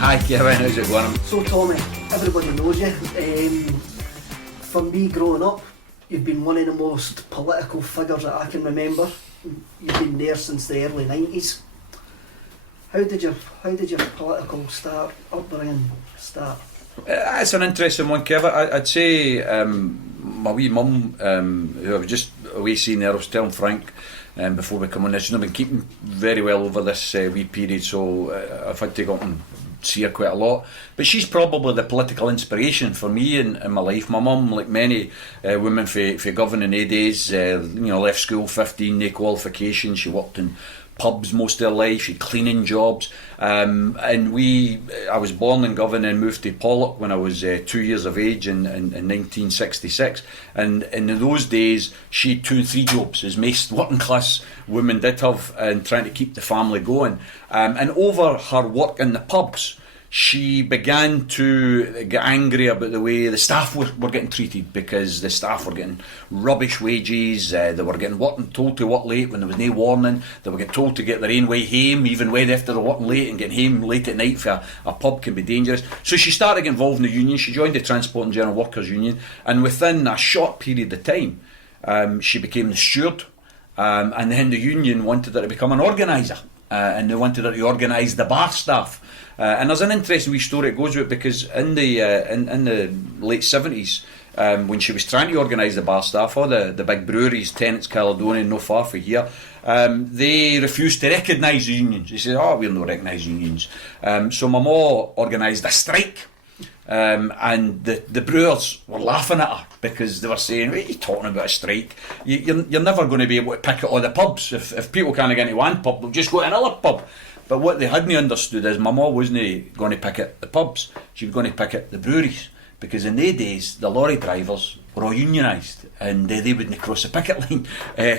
Hi Kevin, how's it going? So Tommy, everybody knows you. For me growing up, you've been one of the most political figures that I can remember. You've been there since the early 90s. How did your political upbringing start? It's an interesting one, Kev. I'd say my wee mum, who I was just away seeing there, I was telling Frank before we come on this, she's not been keeping very well over this wee period, so I've had to go up and see her quite a lot. But she's probably the political inspiration for me in my life. My mum, like many women for governing days, left school 15, no qualifications. She worked in pubs most of her life, she had cleaning jobs, and I was born in Govan and moved to Pollock when I was 2 years of age in 1966, and in those days she had 2 and 3 jobs, as most working class women did have, and trying to keep the family going, and over her work in the pubs she began to get angry about the way the staff were getting treated, because the staff were getting rubbish wages, they were getting told to work late when there was no warning, they were getting told to get their own way home, even when after they're working late, and getting home late at night for a pub can be dangerous. So she started getting involved in the union. She joined the Transport and General Workers Union, and within a short period of time she became the steward, and then the union wanted her to become an organiser, and they wanted her to organise the bar staff. And there's an interesting wee story that goes with it, because in the late 70s, when she was trying to organise the bar staff, all the big breweries, Tennent's, Caledonia, no far from here, they refused to recognise the unions. They said, we'll not recognise unions. So my mum organised a strike, and the brewers were laughing at her, because they were saying, what are you talking about, a strike? You're never going to be able to pick at all the pubs. If people can't get into one pub, they'll just go to another pub. But what they hadn't understood is my mum wasn't going to pick at the pubs, she was going to pick at the breweries, because in their days the lorry drivers were all unionised, and they wouldn't cross the picket line.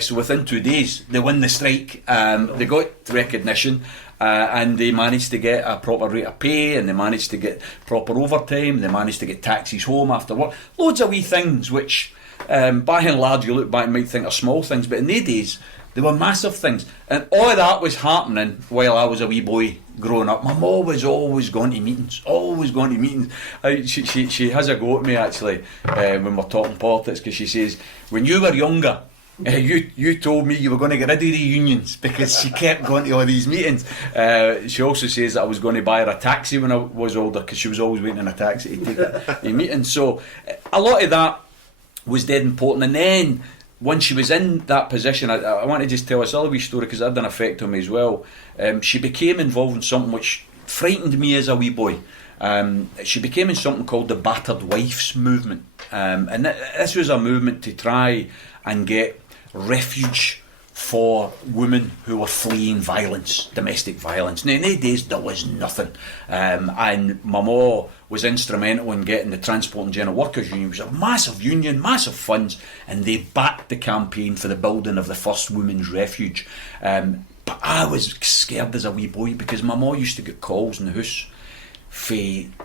So within 2 days they won the strike, they got recognition, and they managed to get a proper rate of pay, and they managed to get proper overtime, they managed to get taxis home after work, loads of wee things which by and large you look back and might think are small things, but in their days they were massive things. And all of that was happening while I was a wee boy growing up. My mum was always going to meetings, She has a go at me actually when we're talking politics, because she says, when you were younger, you told me you were going to get rid of the unions, because she kept going to all these meetings. She also says that I was going to buy her a taxi when I was older, because she was always waiting in a taxi to take her to meetings. So a lot of that was dead important. And then when she was in that position, I want to just tell us a little wee story, because that did affect me as well. She became involved in something which frightened me as a wee boy. She became in something called the Battered Wives movement, and this was a movement to try and get refuge for women who were fleeing violence, domestic violence. Now in those days there was nothing, and my mum was instrumental in getting the Transport and General Workers Union, which was a massive union, massive funds, and they backed the campaign for the building of the first women's refuge. But I was scared as a wee boy, because my mum used to get calls in the house for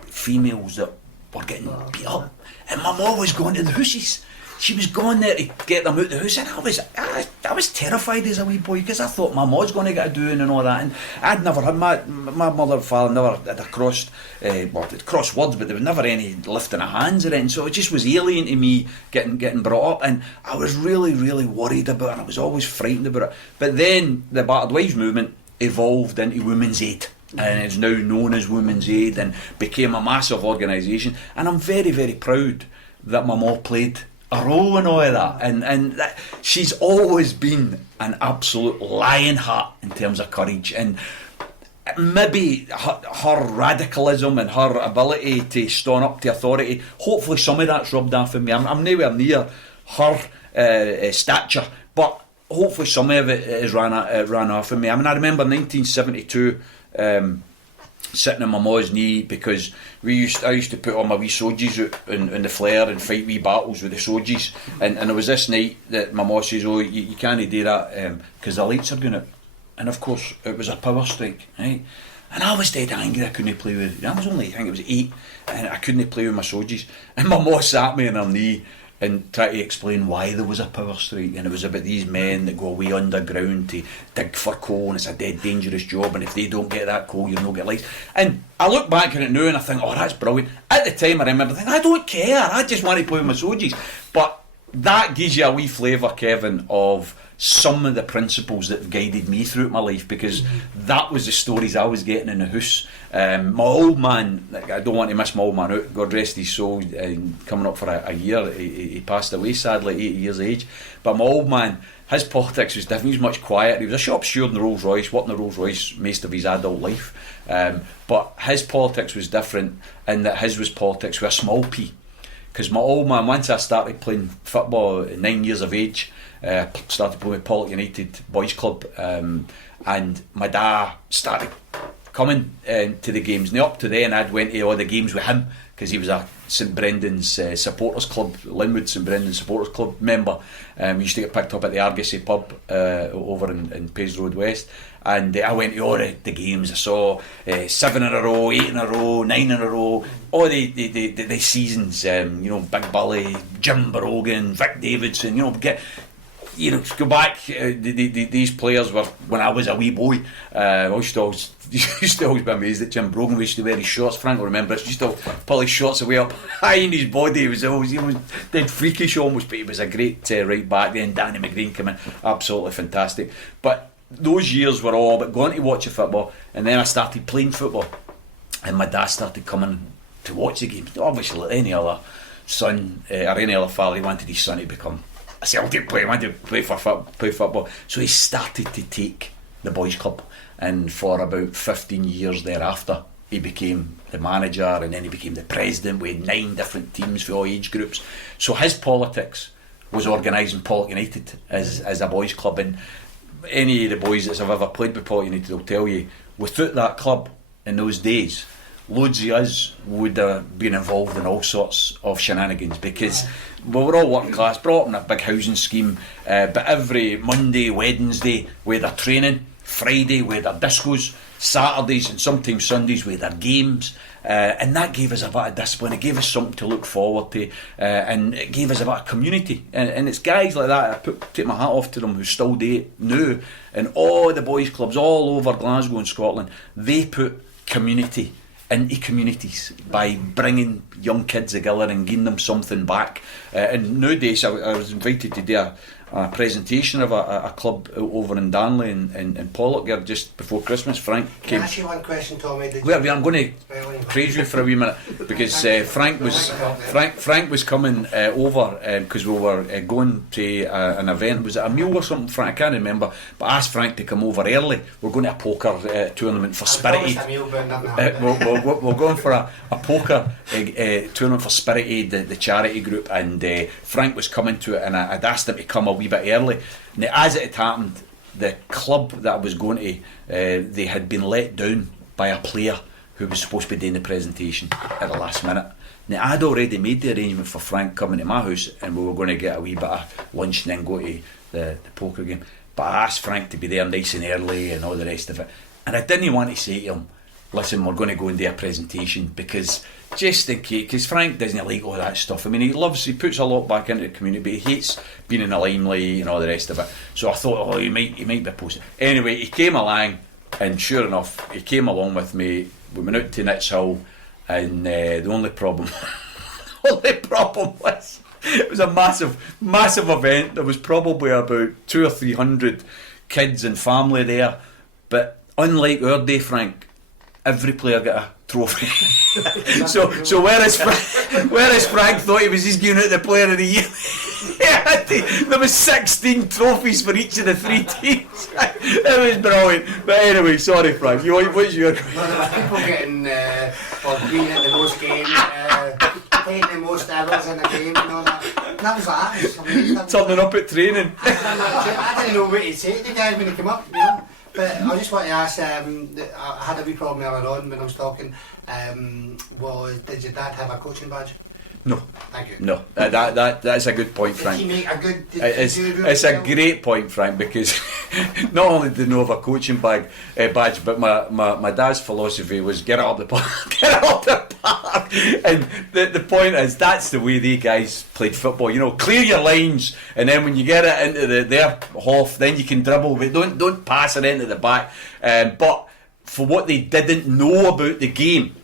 females that were getting beat up, and my mum was going to the houses. She was going there to get them out the house, and I was terrified as a wee boy, because I thought my mum's going to get a doing and all that, and I'd never had my mother and father never had a crossed words, but there was never any lifting of hands or anything, so it just was alien to me getting brought up, and I was really, really worried about it, and I was always frightened about it. But then the Battered Wives movement evolved into Women's Aid, and it's now known as Women's Aid, and became a massive organisation, and I'm very, very proud that my mum played a role in all of that, and she's always been an absolute lion heart in terms of courage, and maybe her radicalism and her ability to stand up to authority, hopefully some of that's rubbed off in me. I'm nowhere near her stature, but hopefully some of it has ran off of me. I mean, I remember 1972 sitting on my ma's knee because I used to put all my wee sojies out in the flare and fight wee battles with the sojies, and it was this night that my ma says, oh, you can't do that because the lights are going out, and of course it was a power strike, right? And I was dead angry I couldn't play with it. I was only, I think it was 8, and I couldn't play with my sojies, and my ma sat me on her knee and try to explain why there was a power strike, and it was about these men that go away underground to dig for coal, and it's a dead dangerous job, and if they don't get that coal, you'll not get lights. And I look back on it now and I think, oh, that's brilliant. At the time I remember thinking, I don't care, I just want to play with my sojies. But that gives you a wee flavour, Kevin, of some of the principles that have guided me throughout my life, because that was the stories I was getting in the house. My old man, I don't want to miss my old man out, God rest his soul, coming up for a year, he passed away sadly at 80 years of age. But my old man, his politics was different. He was much quieter. He was a shop steward in the Rolls Royce, worked in the Rolls Royce most of his adult life, but his politics was different in that his was politics with a small p. Because my old man, once I started playing football at 9 years of age, started playing with Pollock United Boys Club, and my dad started coming to the games. Now up to then I'd went to all the games with him because he was a St Brendan's supporters club, Linwood St Brendan's supporters club member. We used to get picked up at the Argosy pub over in Pays Road West, and I went to all the games. I saw 7 in a row, 8 in a row, 9 in a row, all the seasons, Big Bully, Jim Brogan, Vic Davidson, go back, these players were when I was a wee boy. I used to always be amazed at Jim Brogan. We used to wear his shorts. Frank will remember. He used to pull his shorts away up high in his body. He was dead freakish almost, but he was a great right back then. Danny McGreen came in, absolutely fantastic. But those years were all about going to watch a football, and then I started playing football, and my dad started coming to watch the games. Obviously, like any other son or any other father, he wanted his son to become a Celtic player, he wanted to play football. So he started to take the boys club, and for about 15 years thereafter he became the manager, and then he became the president with 9 different teams for all age groups. So his politics was organising Pollock United as a boys club, and any of the boys that have ever played with Pollock United will tell you, without that club in those days, loads of us would have been involved in all sorts of shenanigans, because we were all working class, brought up in a big housing scheme, but every Monday, Wednesday with their training, Friday with their discos, Saturdays and sometimes Sundays with their games, and that gave us a bit of discipline. It gave us something to look forward to, and it gave us a bit of community, and it's guys like that, take my hat off to them, who still do it now, and all the boys clubs all over Glasgow and Scotland, they put community into communities by bringing young kids together and giving them something back. And nowadays I was invited to do a presentation of a club over in Darnley in Pollock just before Christmas. Frank came. Can I ask you one question, Tommy? I'm going to praise you for a wee minute, because Frank was coming over because we were going to an event. Was it a meal or something, Frank? I can't remember, but I asked Frank to come over early. We're going to a poker tournament for Spirit Aid. We're going for a poker tournament for Spirit Aid, the charity group, and Frank was coming to it, and I'd asked him to come a wee bit early. Now, as it had happened, the club that I was going to, they had been let down by a player who was supposed to be doing the presentation at the last minute. Now, I'd already made the arrangement for Frank coming to my house, and we were going to get a wee bit of lunch and then go to the poker game. But I asked Frank to be there nice and early and all the rest of it, and I didn't want to say to him, listen, we're going to go and do a presentation, because just in case, because Frank doesn't like all that stuff. I mean, he puts a lot back into the community, but he hates being in the limelight and all the rest of it. So I thought, he might be posted. Anyway, he came along, and sure enough, he came along with me. We went out to Nitz Hill, and the only problem was, it was a massive event. There was probably about 200 or 300 kids and family there, but unlike our day, Frank, every player got a trophy. so whereas Frank thought he was just giving out the player of the year, there was 16 trophies for each of the 3 teams. It was brilliant. But anyway, sorry Frank, what's your... There was people getting for being at the most games, taking the most hours in a game and all that. that was that. I mean, Turning up at training. I didn't know what to say to the guy when he came up, you know. But I just want to ask, I had a wee problem earlier on when I was talking, did your dad have a coaching badge? No. Thank you. No, that's a good point, Frank. Did he make a good... It's a great point, Frank, because not only did he know of a coaching badge, but my dad's philosophy was get it up the park, get it up the park. And the point is, that's the way they guys played football. You know, clear your lines, and then when you get it into their half, then you can dribble, but don't pass it into the back. But for what they didn't know about the game,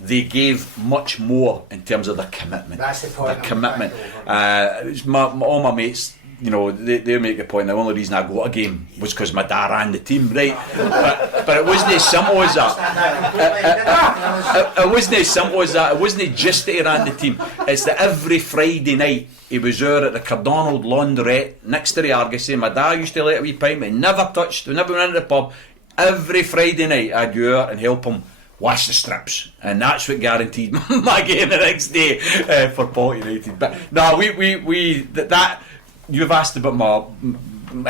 they gave much more in terms of their commitment. That's the point. Their commitment. All my mates, you know, they make the point. The only reason I go to a game was because my dad ran the team, right? but it wasn't as simple as that. It wasn't as simple as that. It wasn't just that he ran the team. It's that every Friday night he was there at the Cardonald Laundrette next to the Argosy. My dad used to let a wee pint. He never touched. We never went into the pub. Every Friday night I'd go out and help him wash the strips, and that's what guaranteed my game the next day for Port United. But no, that you've asked about my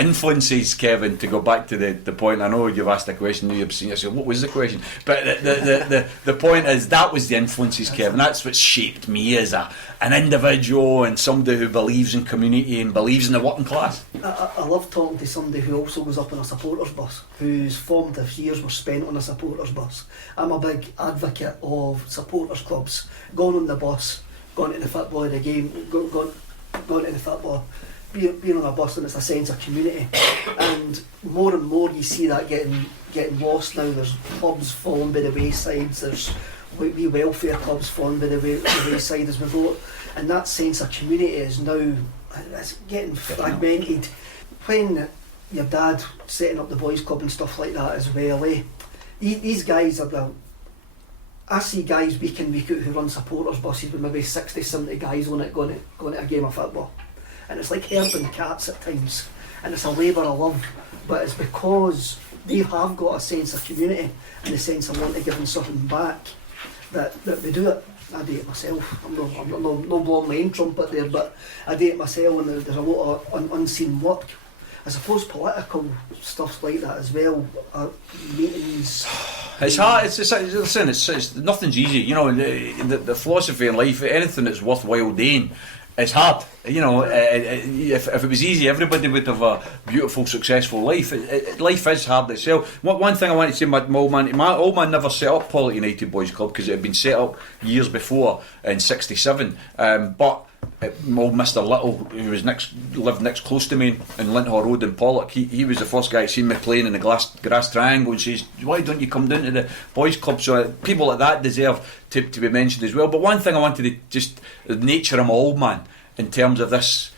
influences, Kevin. To go back to the point, I know you've asked a question. You've seen yourself. What was the question? But the point is that was the influences, Kevin. That's what shaped me as an individual and somebody who believes in community and believes in the working class. I love talking to somebody who also was up on a supporters bus, whose formative years were spent on a supporters bus. I'm a big advocate of supporters clubs, going on the bus, going to the football of the game, going to the football, being on a bus, and it's a sense of community. And more you see that getting lost now. There's clubs falling by the waysides, there's wee welfare clubs falling by the wayside as we go, and that sense of community is now it's getting fragmented. When your dad setting up the boys club and stuff like that as well, these guys are I see guys week in week out who run supporters buses with maybe 60, 70 guys on it going to a game of football, and it's like herding cats at times, and it's a labour of love, but it's because they have got a sense of community and a sense of wanting to give them something back that they do it. I do it myself. I'm not blowing my own trumpet there, but I do it myself, and there's a lot of unseen work. I suppose political stuff like that as well. Meetings. It's hard. It's nothing's easy. You know, the philosophy in life, anything that's worthwhile doing, it's hard. You know, if it was easy, everybody would have a beautiful, successful life. Life is hard itself. One thing I want to say, my old man never set up Port United Boys Club because it had been set up years before in '67. But old Mr. Little, who lived next close to me in Linthall Road in Pollock, he was the first guy to see me playing in the grass triangle and says, why don't you come down to the boys club? So people like that deserve to be mentioned as well. But one thing I wanted to just, the nature of my old man in terms of this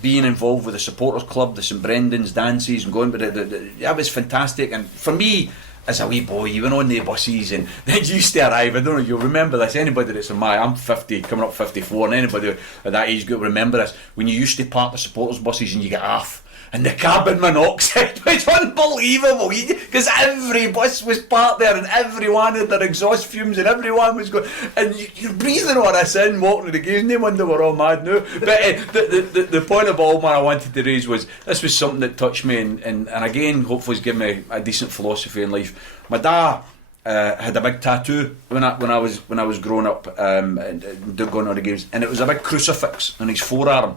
being involved with the supporters club, the St Brendan's dances and going, but that was fantastic. And for me, as a wee boy, you went on the buses and then you used to arrive. I don't know if you'll remember this. Anybody that's I'm 50, coming up 54, and anybody at that age group remember this. When you used to park the supporters buses and you get off, and the carbon monoxide was unbelievable, because every bus was parked there and everyone had their exhaust fumes and everyone was going, and you're breathing all this in, walking to the games. No wonder we're all mad now. But the point of all I wanted to raise was this was something that touched me, and again, hopefully it's given me a decent philosophy in life. My dad had a big tattoo when I was growing up and going to the games, and it was a big crucifix on his forearm,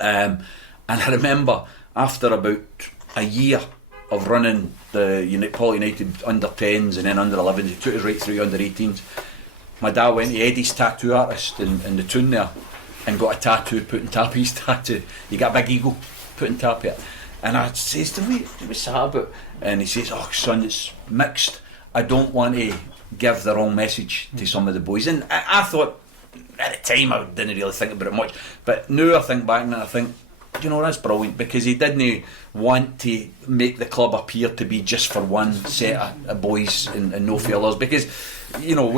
and I remember after about a year of running the Port United under 10s and then under 11s, he took us right through under 18s. My dad went to Eddie's tattoo artist in the Toon there and got a tattoo put on top of his tattoo. He got a big eagle put on top of it. And I says to him, what's that about? And he says, oh son, it's mixed. I don't want to give the wrong message to some of the boys. And I thought, at the time I didn't really think about it much, but now I think back and I think, you know, that's brilliant, because he didn't want to make the club appear to be just for one set of boys and no fillers, because, you know,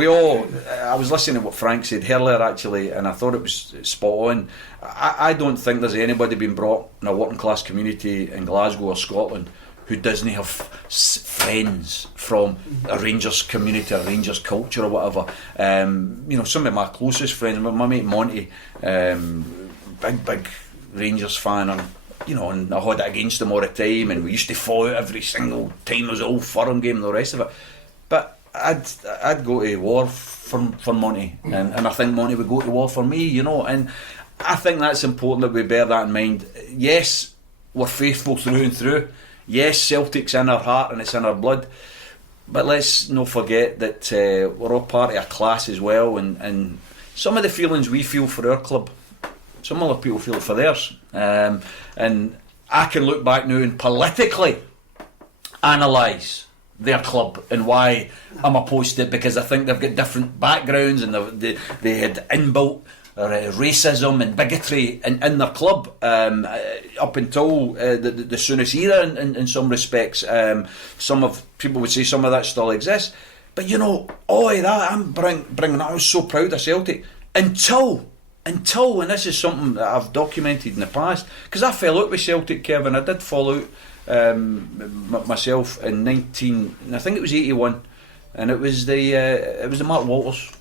I was listening to what Frank said earlier actually, and I thought it was spot on. I don't think there's anybody being brought in a working class community in Glasgow or Scotland who doesn't have friends from a Rangers community, a Rangers culture or whatever. You know, some of my closest friends, my mate Monty, big Rangers fan, and and I had it against them all the time, and we used to fall out every single time there was an Old Firm game and the rest of it. But I'd go to war for Monty, and I think Monty would go to war for me, and I think that's important that we bear that in mind. Yes, we're faithful through and through. Yes, Celtic's in our heart and it's in our blood, but let's not forget that we're all part of a class as well, and some of the feelings we feel for our club, some other people feel for theirs, and I can look back now and politically analyse their club and why I'm opposed to it, because I think they've got different backgrounds and they had inbuilt racism and bigotry in their club up until the Souness era in some respects. Some of people would say some of that still exists, but all of that I'm bringing I was so proud of Celtic until, and this is something that I've documented in the past, because I fell out with Celtic, Kevin. I did fall out myself in I think it was 81, and it was the Mark Walters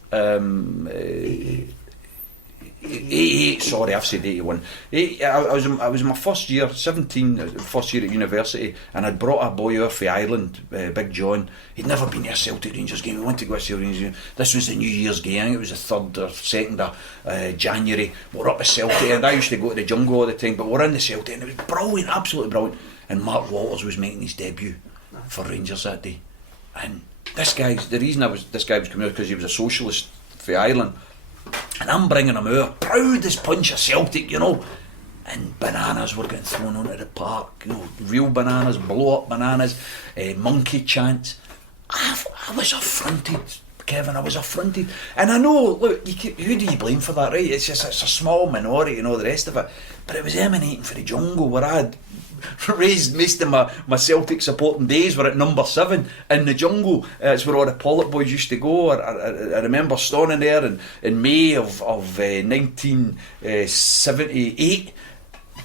88, sorry, I've said 81. I was in my first year, 17, first year at university, and I'd brought a boy over from Ireland, Big John. He'd never been to a Celtic Rangers game. We went to go to a Celtic Rangers game. This was the New Year's game. I think it was the 3rd or 2nd of January. We're up at Celtic, and I used to go to the jungle all the time, but we're in the Celtic, and it was brilliant, absolutely brilliant. And Mark Walters was making his debut for Rangers that day. And the reason this guy was coming out because he was a socialist for Ireland. And I'm bringing him out, proudest punch of Celtic, and bananas were getting thrown onto the park, real bananas, blow up bananas, monkey chants. I was affronted, Kevin, I was affronted. And I know, look, who do you blame for that, right? It's a small minority and all the rest of it, but it was emanating for the jungle, where I had raised most of my Celtic supporting days were at number 7 in the jungle. It's where all the Pollock boys used to go. I remember standing there in May of 1978,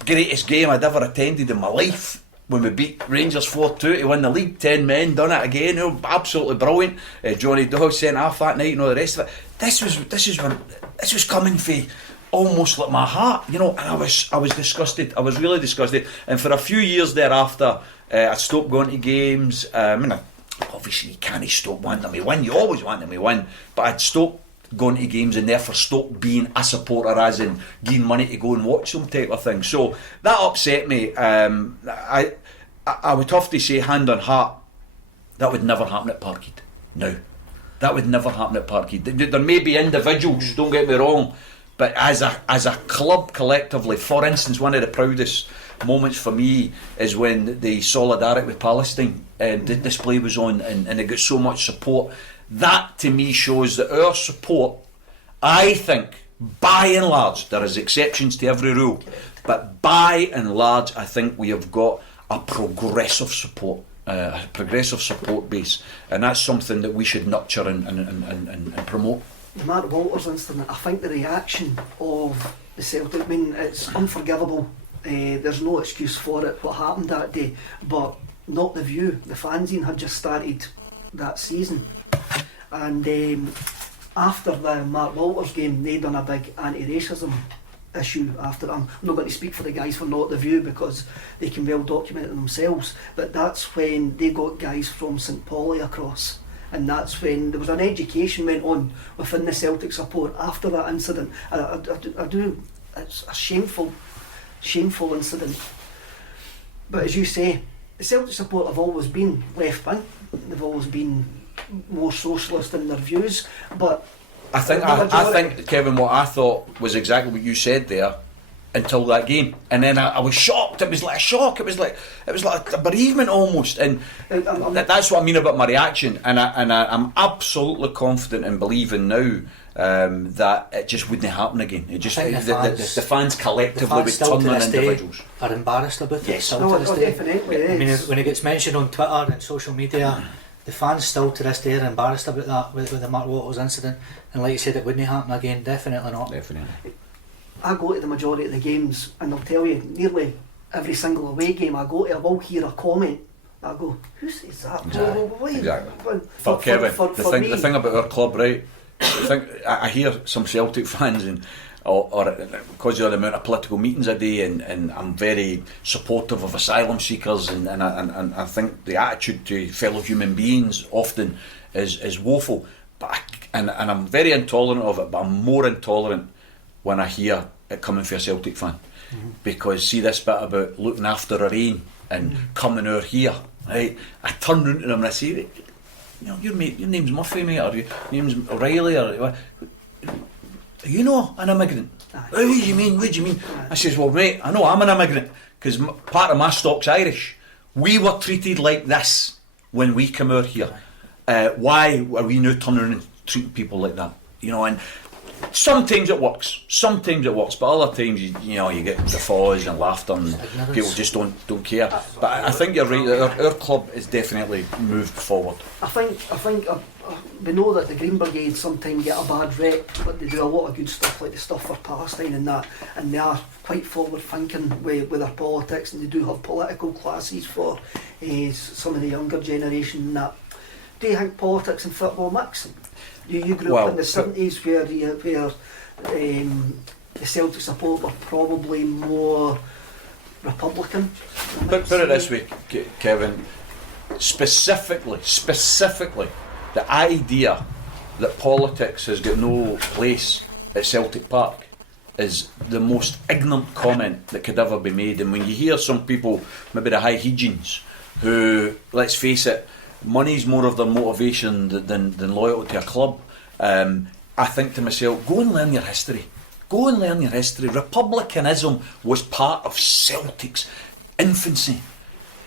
greatest game I'd ever attended in my life, when we beat Rangers 4-2 to win the league. 10 men done it again, absolutely brilliant. Johnny Dawes sent off that night and all the rest of it. This was coming for almost like my heart, and I was disgusted. I was really disgusted, and for a few years thereafter, I stopped going to games. Obviously you can't stop wanting them to win. You always want them to win, but I'd stopped going to games and therefore stopped being a supporter, as in giving money to go and watch them type of thing. So that upset me. I would have to say, hand on heart, that would never happen at Parkhead. No, that would never happen at Parkhead. There may be individuals, don't get me wrong, but as a club collectively, for instance, one of the proudest moments for me is when the solidarity with Palestine display was on, and it got so much support. That to me shows that our support, I think, by and large, there is exceptions to every rule, but by and large, I think we have got a progressive support base, and that's something that we should nurture and promote. The Mark Walters incident, I think the reaction of the Celtic, it's unforgivable. There's no excuse for it, what happened that day, but not the View. The fanzine had just started that season, and after the Mark Walters game, they done a big anti-racism issue after. I'm not going to speak for the guys for Not the View, because they can well document it themselves, but that's when they got guys from St Pauli across. And that's when there was an education went on within the Celtic support after that incident. I do, it's a shameful incident. But as you say, the Celtic support have always been left wing. They've always been more socialist in their views. But I think, Kevin, what I thought was exactly what you said there, until that game, and then I was shocked. It was like a shock. It was like a bereavement almost, and that's what I mean about my reaction. And I'm absolutely confident in believing now that it just wouldn't happen again. It just the fans collectively would turn on individuals. Are embarrassed about it. Yes, definitely. I mean, when it gets mentioned on Twitter and social media, the fans still to this day are embarrassed about that with the Mark Walters incident. And like you said, it wouldn't happen again. Definitely not. Definitely. I go to the majority of the games, and I'll tell you, nearly every single away game I go to, I will hear a comment. I go, who says that? Exactly. For Kevin, the thing about our club, right? I hear some Celtic fans, and or because of the amount of political meetings I do, and I'm very supportive of asylum seekers, and I think the attitude to fellow human beings often is woeful. But I'm very intolerant of it, but I'm more intolerant when I hear it coming from a Celtic fan. Because see this bit about looking after a rain and coming out here, right? I turn round to them and I say, your name's Murphy, mate, or your name's O'Reilly, or you know an immigrant. What do you mean? I says, well, mate, I know I'm an immigrant because part of my stock's Irish. We were treated like this when we come out here. Why are we now turning around and treating people like that? And sometimes it works, but other times you get guffaws and laughter and people just don't care. But I think you're right. Our club is definitely moved forward. I think we know that the Green Brigade sometimes get a bad rep, but they do a lot of good stuff, like the stuff for Palestine and that, and they are quite forward thinking with their politics, and they do have political classes for some of the younger generation and that. Do you think politics and football mix? You grew up in the 70s where the Celtic support were probably more Republican. But put it this way, Kevin, specifically, the idea that politics has got no place at Celtic Park is the most ignorant comment that could ever be made. And when you hear some people, maybe the high Hegians, who, let's face it, money's more of their motivation than loyalty to a club, I think to myself, go and learn your history. Republicanism was part of Celtic's infancy.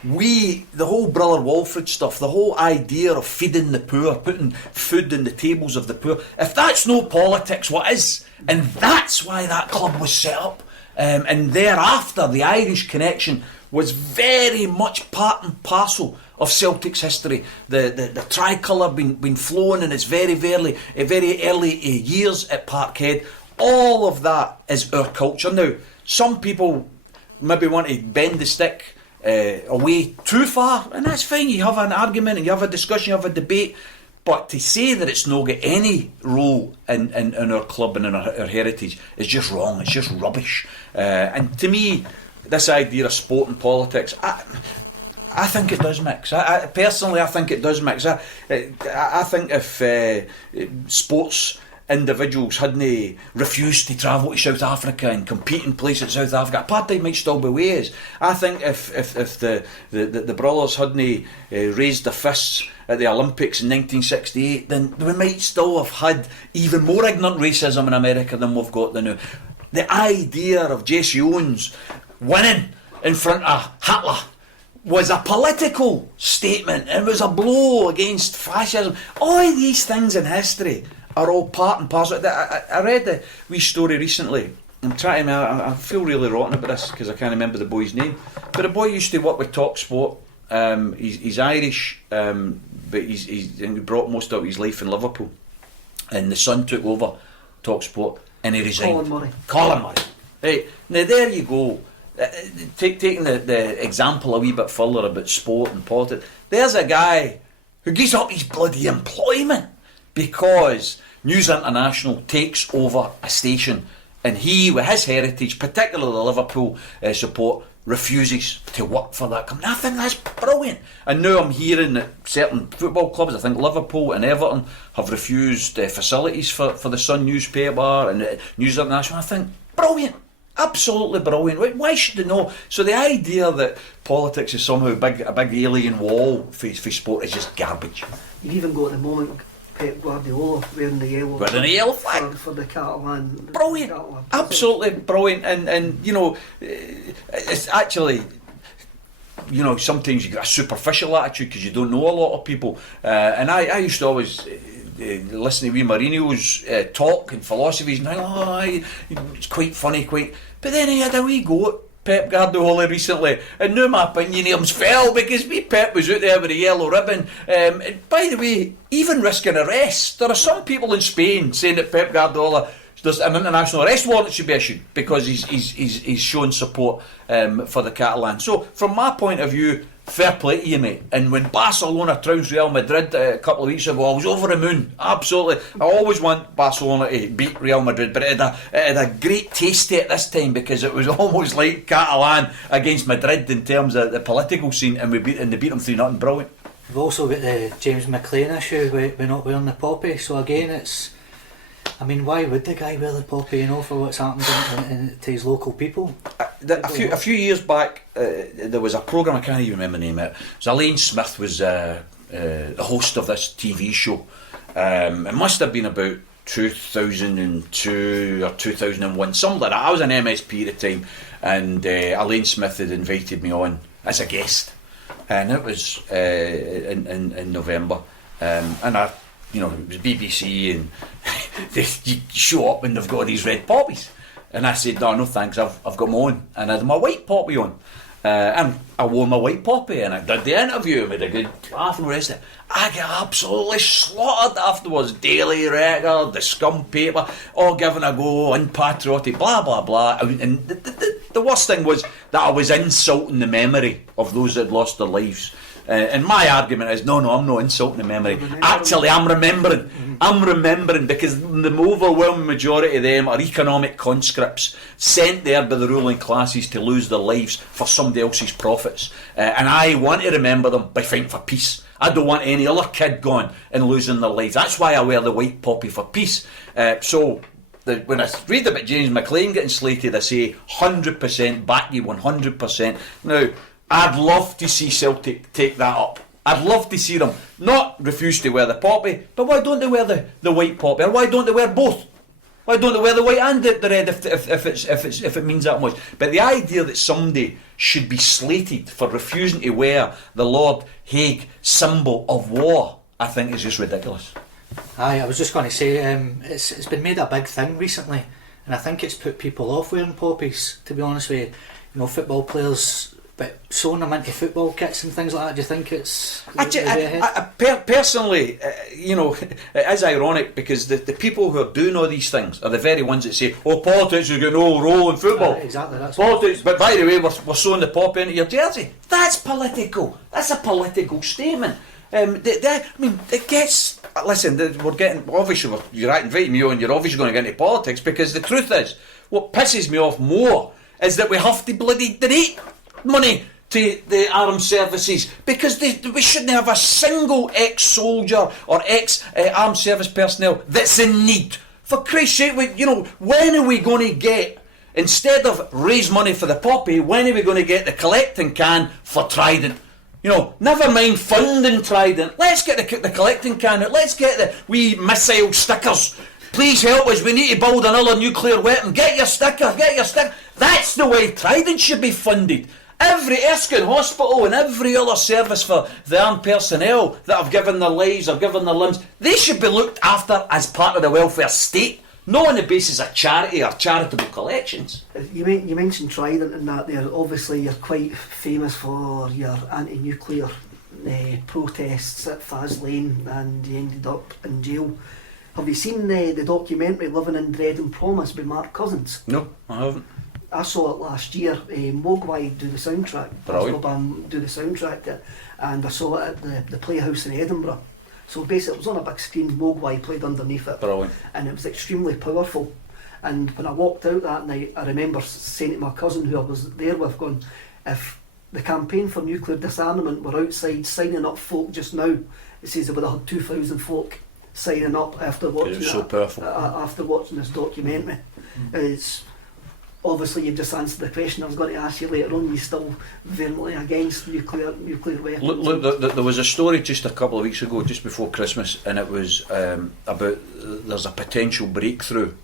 The whole Brother Walford stuff, the whole idea of feeding the poor, putting food in the tables of the poor, if that's no politics, what is? And that's why that club was set up. And thereafter, the Irish connection was very much part and parcel of Celtic's history. The tricolour been flowing in its very early years at Parkhead. All of that is our culture. Now, some people maybe want to bend the stick away too far, and that's fine. You have an argument and you have a discussion, you have a debate, but to say that it's not got any role in our club and in our heritage is just wrong. It's just rubbish. And to me, this idea of sport and politics, I think it does mix. Personally, I think it does mix. I think if sports individuals hadn't refused to travel to South Africa and compete in places in South Africa, apartheid might still be ways. I think if the brothers hadn't raised their fists at the Olympics in 1968, then we might still have had even more ignorant racism in America than we've got now. The idea of Jesse Owens winning in front of Hitler was a political statement. It was a blow against fascism. All these things in history are all part and parcel. I read a wee story recently. I feel really rotten about this because I can't remember the boy's name. But the boy used to work with Talk Sport. He's Irish, but he brought most of his life in Liverpool. And the son took over Talk Sport and he resigned. Colin Murray. Right. Now there you go. Taking the example a wee bit further about sport and politics. There's a guy who gives up his bloody employment because News International takes over a station, and he, with his heritage, particularly the Liverpool support, refuses to work for that company. I think that's brilliant. And now I'm hearing that certain football clubs, I think Liverpool and Everton, have refused facilities for the Sun newspaper and News International. I think brilliant. Absolutely brilliant. Why should they know? So the idea that politics is somehow a big alien wall for sport is just garbage. You've even got at the moment Pep Guardiola wearing the yellow flag for the Catalan. Brilliant. Absolutely brilliant. And it's actually, sometimes you get a superficial attitude because you don't know a lot of people. And I used to always listen to wee Mourinho's talk and philosophies and think, it's quite funny, but then he had a wee go at Pep Guardiola recently, and now my opinion of him fell because wee Pep was out there with a yellow ribbon. And by the way, even risking arrest, there are some people in Spain saying that Pep Guardiola, there's an international arrest warrant should be issued because he's shown support for the Catalan. So from my point of view, fair play to you, mate. And when Barcelona trounced Real Madrid a couple of weeks ago, I was over the moon. Absolutely. I always want Barcelona to beat Real Madrid, but it had a great taste to it this time, because it was almost like Catalan against Madrid in terms of the political scene, and they beat them 3-0. Brilliant. We've also got the James McLean issue with not wearing the poppy. So again, it's, I mean, why would the guy wear the poppy, you know, for what's happened to his local people? A few years back, there was a programme, I can't even remember the name of it. So Elaine Smith was the host of this TV show. It must have been about 2002 or 2001, something like that. I was an MSP at the time, and Elaine Smith had invited me on as a guest, and it was in November, and I, you know, it was BBC, and you show up and they've got these red poppies, and I said, no thanks, I've got my own, and I had my white poppy on, and I wore my white poppy, and I did the interview, made a good laugh and the rest of it. I get absolutely slaughtered afterwards. Daily Record, the Scum paper, all giving a go, unpatriotic, blah blah blah. And the worst thing was that I was insulting the memory of those that lost their lives. And my argument is, no, I'm not insulting the memory. Actually, I'm remembering, because the overwhelming majority of them are economic conscripts sent there by the ruling classes to lose their lives for somebody else's profits. And I want to remember them by fighting for peace. I don't want any other kid going and losing their lives. That's why I wear the white poppy, for peace. So when I read about James McLean getting slated, I say 100% back you, 100%. Now, I'd love to see Celtic take that up. I'd love to see them not refuse to wear the poppy, but why don't they wear the white poppy? Or why don't they wear both? Why don't they wear the white and the red if it means that much? But the idea that somebody should be slated for refusing to wear the Lord Hague symbol of war, I think is just ridiculous. Aye, I was just going to say, it's been made a big thing recently, and I think it's put people off wearing poppies, to be honest with you. You know, football players, but showing them into football kits and things like that, do you think it's personally, you know, it is ironic, because the people who are doing all these things are the very ones that say, oh, politics is got no role in football. Exactly, that's politics. But by the way, we're sewing the poppy into your jersey. That's political. That's a political statement. I mean, it gets. Listen, we're getting, obviously, you're inviting me on, you're obviously going to get into politics, because the truth is, what pisses me off more is that we have to bloody donate money to the armed services, because we shouldn't have a single ex-soldier or ex-armed service personnel that's in need. For Christ's sake, when are we going to get, instead of raise money for the poppy, when are we going to get the collecting can for Trident? You know, never mind funding Trident. Let's get the collecting can out. Let's get the wee missile stickers. Please help us, we need to build another nuclear weapon. Get your sticker, That's the way Trident should be funded. Every Erskine Hospital and every other service for the armed personnel that have given their lives or given their limbs, they should be looked after as part of the welfare state, not on the basis of charity or charitable collections. You mentioned Trident and that there. Obviously, you're quite famous for your anti-nuclear protests at Faslane, and you ended up in jail. Have you seen the documentary Living in Dread and Promise by Mark Cousins? No, I haven't. I saw it last year. Mogwai do the soundtrack. Brilliant. Do the soundtrack to it, and I saw it at the Playhouse in Edinburgh. So basically, it was on a big screen. Mogwai played underneath it. Brilliant. And it was extremely powerful. And when I walked out that night, I remember saying to my cousin, who I was there with, going, if the campaign for nuclear disarmament were outside signing up folk just now, it says there would have had 2,000 folk signing up after watching it. So powerful. After watching this documentary. It's obviously, you've just answered the question I was going to ask you later on. You're still vehemently against nuclear weapons. Look, there was a story just a couple of weeks ago, just before Christmas, and it was about there's a potential breakthrough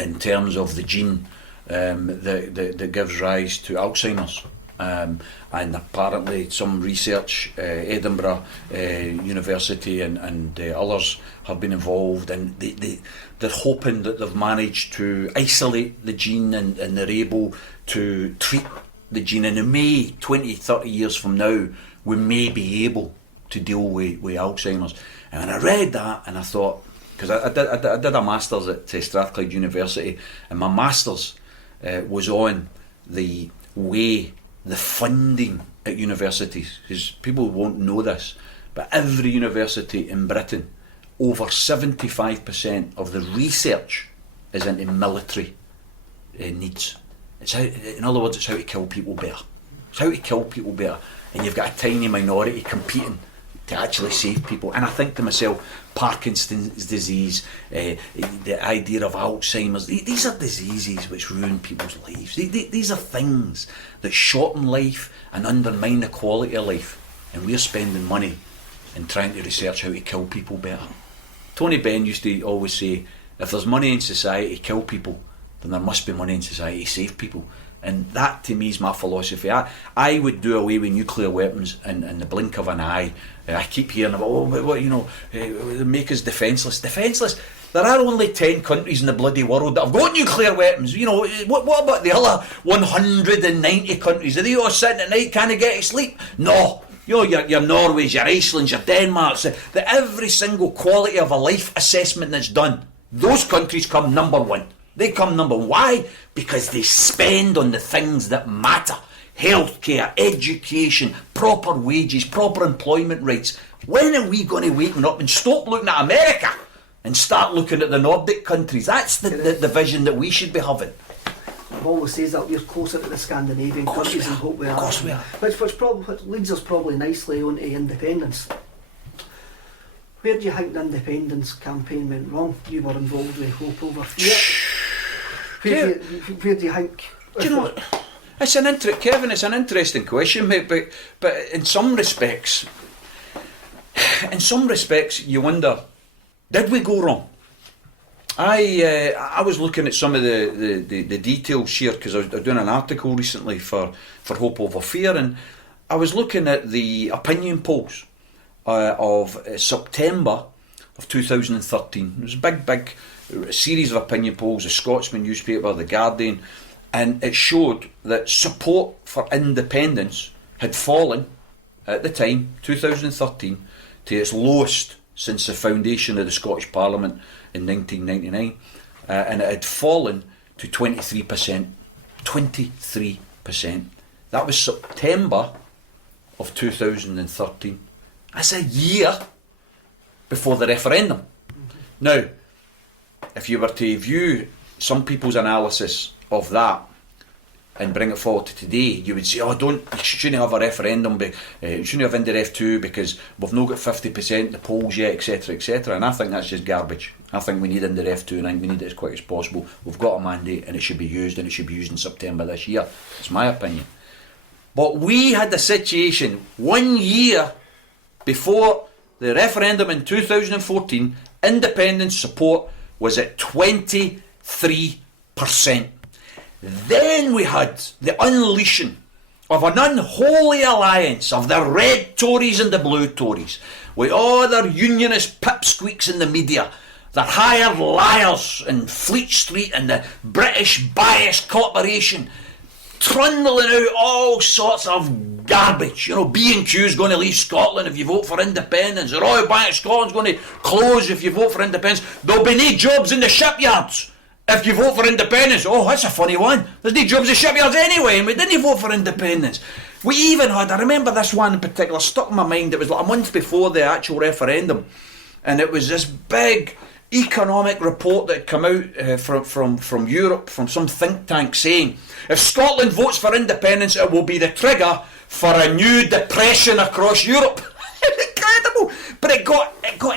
in terms of the gene that gives rise to Alzheimer's. And apparently some research, Edinburgh University and others have been involved, and they're hoping that they've managed to isolate the gene and they're able to treat the gene, and in May 20-30 years from now we may be able to deal with Alzheimer's. And when I read that, and I thought, because I did a Masters at Strathclyde University, and my Masters was on the way the funding at universities, because people won't know this, but every university in Britain, over 75% of the research is into military needs. It's how, in other words, it's how to kill people better. It's how to kill people better. And you've got a tiny minority competing to actually save people. And I think to myself, Parkinson's disease, the idea of Alzheimer's, these are diseases which ruin people's lives. These are things that shorten life and undermine the quality of life. And we're spending money in trying to research how to kill people better. Tony Benn used to always say, if there's money in society to kill people, then there must be money in society to save people. And that to me is my philosophy. I would do away with nuclear weapons in the blink of an eye. I keep hearing about, make us defenceless. Defenceless? There are only 10 countries in the bloody world that have got nuclear weapons. What about the other 190 countries? Are they all sitting at night, can't get to sleep? No. Your Norways, your Icelands, your Denmarks, that every single quality of a life assessment that's done, those countries come number one. They come number one. Why? Because they spend on the things that matter. Healthcare, education, proper wages, proper employment rights. When are we going to waken up and stop looking at America and start looking at the Nordic countries? That's the vision that we should be having. I've always said that we're closer to the Scandinavian countries and hope we are. Of course we are. Which leads us probably nicely on to independence. Where do you think the independence campaign went wrong? You were involved with Hope Over Fear. Where do you think? Do you know, Kevin, it's an interesting question, mate, but in some respects, you wonder, did we go wrong? I was looking at some of the details here, because I was doing an article recently for Hope Over Fear, and I was looking at the opinion polls of September of 2013. It was a big series of opinion polls, the Scotsman newspaper, the Guardian, and it showed that support for independence had fallen at the time, 2013, to its lowest since the foundation of the Scottish Parliament in 1999, and it had fallen to 23%. 23%. That was September of 2013. That's a year before the referendum. Now, if you were to view some people's analysis of that and bring it forward to today, you would say, you shouldn't have a referendum, you shouldn't have Indiref 2 because we've not got 50% in the polls yet, etc, etc. And I think that's just garbage. I think we need Indiref 2, and I think we need it as quick as possible. We've got a mandate and it should be used, and it should be used in September this year. It's my opinion. But we had a situation 1 year before the referendum in 2014, independence support was at 23%. Then we had the unleashing of an unholy alliance of the red Tories and the blue Tories, with all their unionist pipsqueaks in the media, their hired liars in Fleet Street and the British Bias Corporation, trundling out all sorts of garbage. B&Q's going to leave Scotland if you vote for independence. The Royal Bank of Scotland's going to close if you vote for independence. There'll be no jobs in the shipyards if you vote for independence. Oh, that's a funny one. There's no jobs in shipyards anyway, and we didn't vote for independence. We even had, I remember this one in particular, stuck in my mind. It was like a month before the actual referendum, and it was this big economic report that had come out from Europe, from some think tank, saying if Scotland votes for independence, it will be the trigger for a new depression across Europe. Incredible! But it got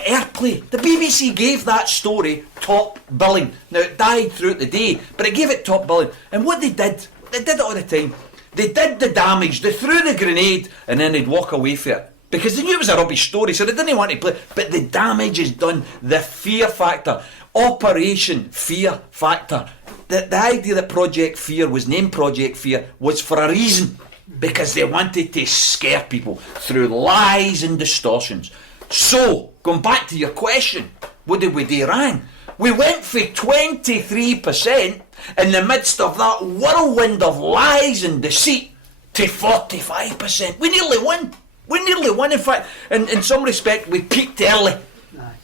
airplay. The BBC gave that story top billing. Now, it died throughout the day, but it gave it top billing. And what they did it all the time. They did the damage. They threw the grenade, and then they'd walk away from it, because they knew it was a rubbish story, so they didn't want to play. But the damage is done. The fear factor. Operation Fear Factor. The idea that Project Fear was named Project Fear was for a reason, because they wanted to scare people through lies and distortions. So, going back to your question, what did we do wrong? We went for 23% in the midst of that whirlwind of lies and deceit to 45%. We nearly won. In fact, in some respect, we peaked early.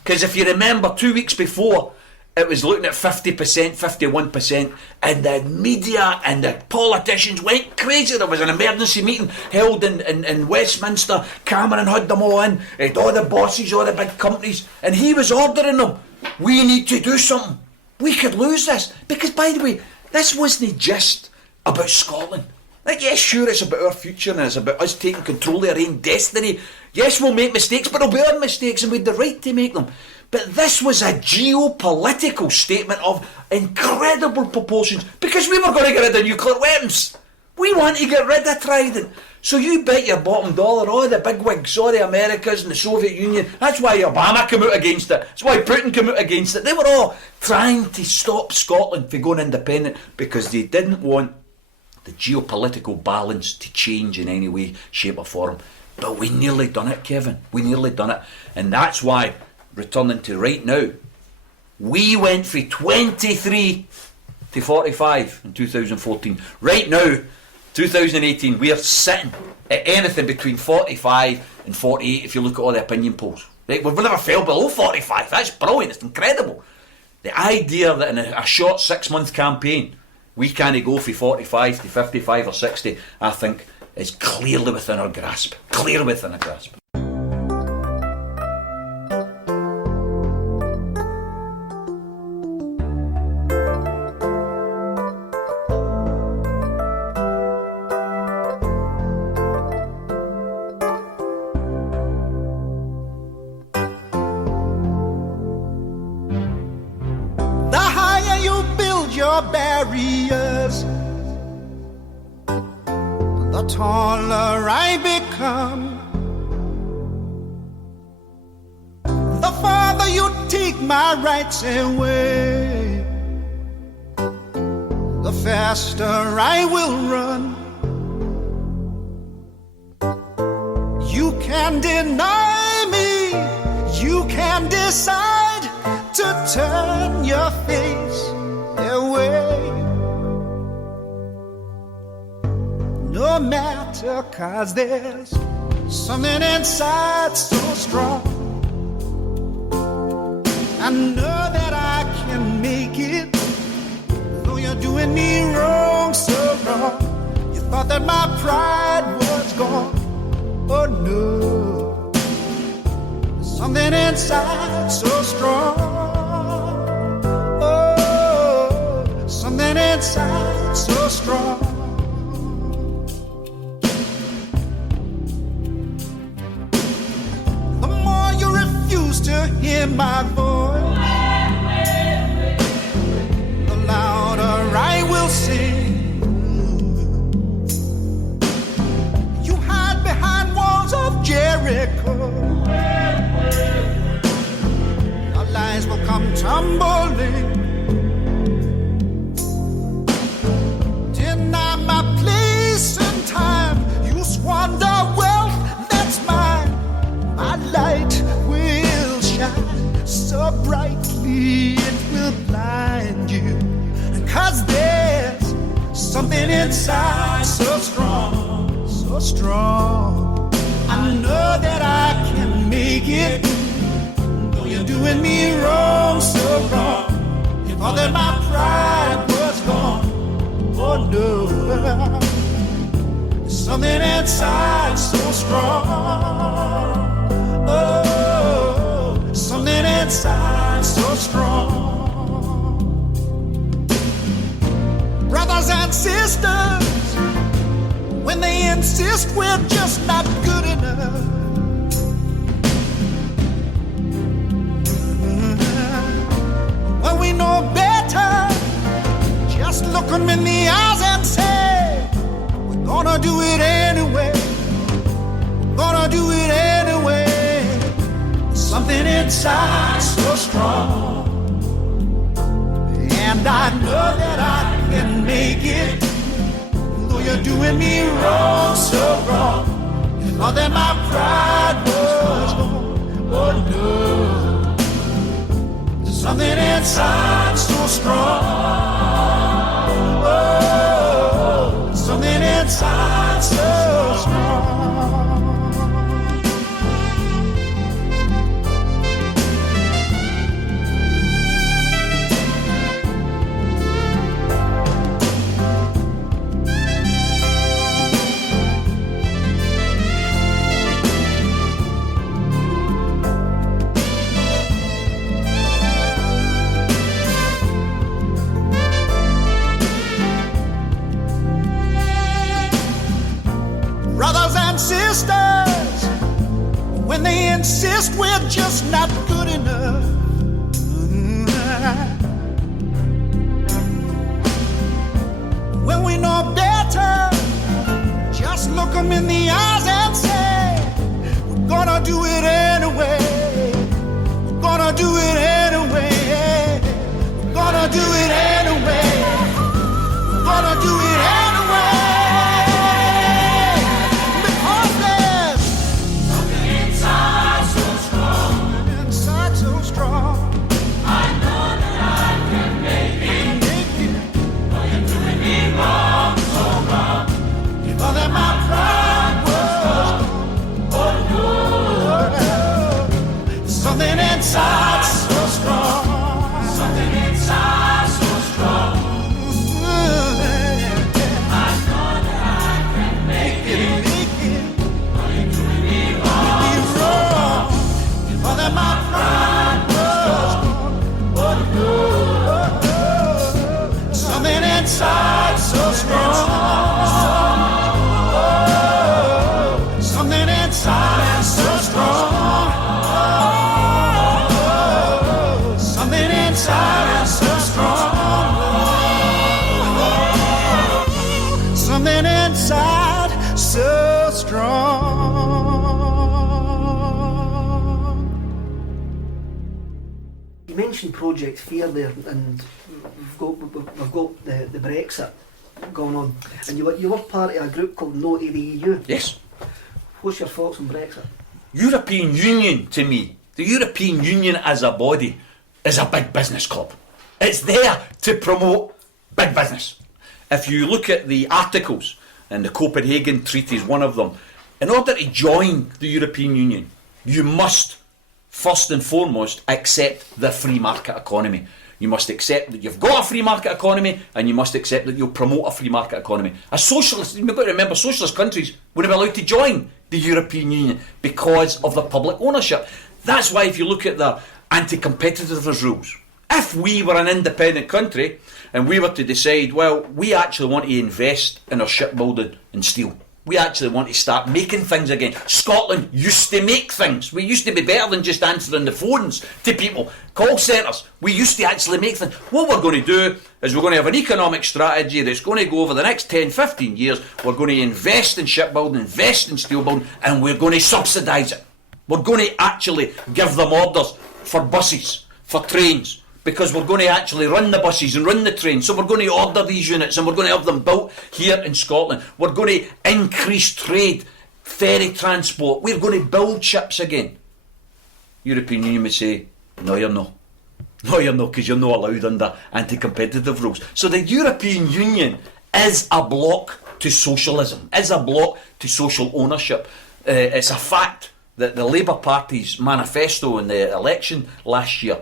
Because if you remember, 2 weeks before, it was looking at 50%, 51%, and the media and the politicians went crazy. There was an emergency meeting held in Westminster. Cameron had them all in, had all the bosses, all the big companies, and he was ordering them, we need to do something. We could lose this. Because, by the way, this wasn't just about Scotland. Like, yes, sure, it's about our future and it's about us taking control of our own destiny. Yes, we'll make mistakes, but it'll be our mistakes and we had the right to make them. But this was a geopolitical statement of incredible proportions because we were going to get rid of nuclear weapons. We want to get rid of Trident. So you bet your bottom dollar, all the bigwigs, all the Americas and the Soviet Union, that's why Obama came out against it. That's why Putin came out against it. They were all trying to stop Scotland from going independent because they didn't want the geopolitical balance to change in any way, shape or form. But we nearly done it, Kevin. We nearly done it. And that's why, returning to right now, we went from 23 to 45 in 2014. Right now, 2018, we are sitting at anything between 45 and 48 if you look at all the opinion polls. Right? We've never fell below 45. That's brilliant. It's incredible. The idea that in a short 6-month campaign we can't go from 45 to 55 or 60, I think, is clearly within our grasp. Clearly within our grasp. Barriers, the taller I become, the farther you take my rights away, the faster I will run. You can deny me, you can decide to turn your face away. No matter, 'cause there's something inside so strong. I know that I can make it, though you're doing me wrong, so wrong. You thought that my pride was gone. Oh no, there's something inside so strong. Something inside so strong. The more you refuse to hear my voice, the louder I will sing. You hide behind walls of Jericho. Your lies will come tumbling. Squander wealth that's mine. My light will shine so brightly it will blind you. 'Cause there's something inside so strong, so strong. I know that I can make it, though you're doing me wrong, so wrong. You thought that my pride was gone. Oh no, something inside so strong. Oh, something inside so strong. Brothers and sisters, when they insist we're just not good enough, when we know better, just look them in the eyes and say, gonna do it anyway. Gonna do it anyway. Something inside so strong. And I know that I can make it, though you're doing me wrong, so wrong. You thought that my pride was gone. Oh no, there's something inside so strong. Oh, something inside so strong. insist we're just not good enough. When we know better, just look 'em in the eyes and say, we're gonna do it anyway. We're gonna do it anyway. We're gonna do it anyway. We're gonna do it anyway. Because there's something inside so strong. Inside so strong. I know that I can make it. Oh, you're doing me wrong, so wrong. You thought that my pride was something inside so strong. Something inside so strong. I know that I can make it. Oh, you're doing me wrong. You thought that my pride was something inside so strong. Something inside so strong. Something inside so strong. Something inside so strong. You mentioned Project Fear there, and we've got the Brexit going on, and you were part of a group called No to the EU. Yes. What's your thoughts on Brexit? European Union, to me, the European Union as a body is a big business club. It's there to promote big business. If you look at the articles, and the Copenhagen Treaty is one of them, in order to join the European Union, you must, first and foremost, accept the free market economy. You must accept that you've got a free market economy, and you must accept that you'll promote a free market economy. As socialists, you've got to remember, socialist countries would have allowed to join the European Union because of the public ownership. That's why if you look at the anti-competitiveness rules, if we were an independent country and we were to decide, well, we actually want to invest in our shipbuilding and steel, we actually want to start making things again. Scotland used to make things. We used to be better than just answering the phones to people. Call centres. We used to actually make things. What we're going to do is we're going to have an economic strategy that's going to go over the next 10, 15 years. We're going to invest in shipbuilding, invest in steel building, and we're going to subsidise it. We're going to actually give them orders for buses, for trains, because we're going to actually run the buses and run the trains. So we're going to order these units and we're going to have them built here in Scotland. We're going to increase trade, ferry transport. We're going to build ships again. European Union would say, no, you're not. No, you're not, because you're not allowed under anti-competitive rules. So the European Union is a block to socialism, is a block to social ownership. It's a fact that the Labour Party's manifesto in the election last year,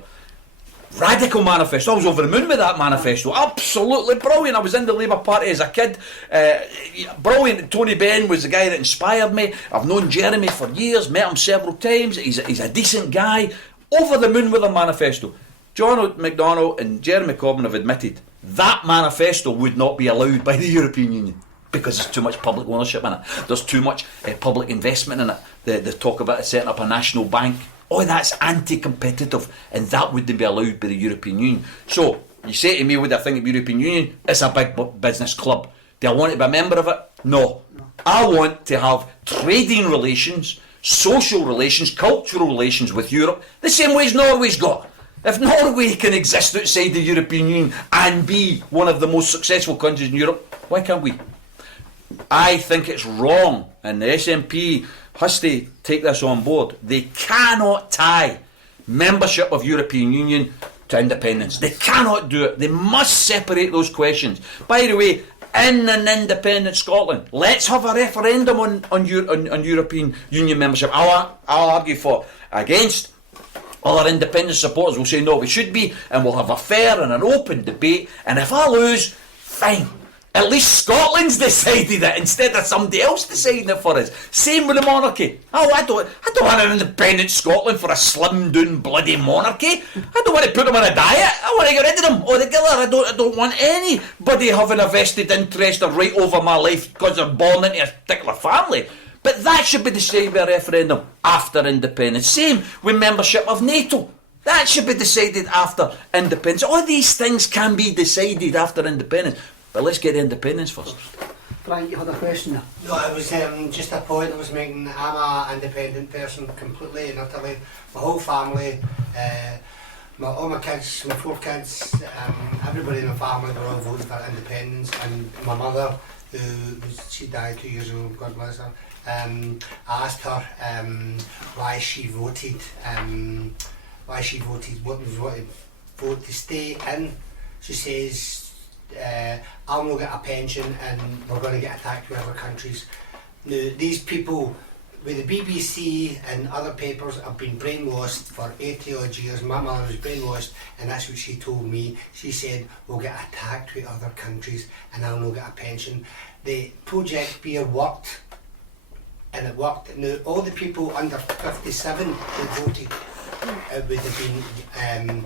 radical manifesto. I was over the moon with that manifesto. Absolutely brilliant. I was in the Labour Party as a kid. Brilliant. Tony Benn was the guy that inspired me. I've known Jeremy for years, met him several times. He's a decent guy. Over the moon with a manifesto. John McDonnell and Jeremy Corbyn have admitted that manifesto would not be allowed by the European Union because there's too much public ownership in it. There's too much public investment in it. They talk about setting up a national bank. Oh, that's anti-competitive, and that wouldn't be allowed by the European Union. So, you say to me, what do I think of the European Union? It's a big business club. Do I want to be a member of it? No. I want to have trading relations, social relations, cultural relations with Europe, the same way as Norway's got. If Norway can exist outside the European Union and be one of the most successful countries in Europe, why can't we? I think it's wrong, and the SNP has to take this on board. They cannot tie membership of European Union to independence. They cannot do it. They must separate those questions. By the way, in an independent Scotland, let's have a referendum on European Union membership. I'll argue for, against. Other independent supporters will say no, we should be, and we'll have a fair and an open debate, and if I lose, fine. At least Scotland's decided it instead of somebody else deciding it for us. Same with the monarchy. Oh, I don't want an independent Scotland for a slimmed down bloody monarchy. I don't want to put them on a diet. I want to get rid of them altogether. I don't want anybody having a vested interest or right over my life because they're born into a particular family. But that should be decided by a referendum after independence. Same with membership of NATO. That should be decided after independence. All these things can be decided after independence. But let's get the independence first. Frank, you had a question there. No, it was just a point I was making. I'm an independent person, completely and utterly. My whole family, all my kids, my 4 kids, everybody in the family were all voting for independence. And my mother, she died 2 years ago, God bless her, I asked her why she voted, what to vote to stay in. She says, I'll not get a pension and we're going to get attacked with other countries. Now, these people with the BBC and other papers have been brainwashed for 80 odd years. My mother was brainwashed, and that's what she told me. She said, we'll get attacked with other countries and I'll not get a pension. The Project Beer worked, and it worked. Now, all the people under 57 who voted would have been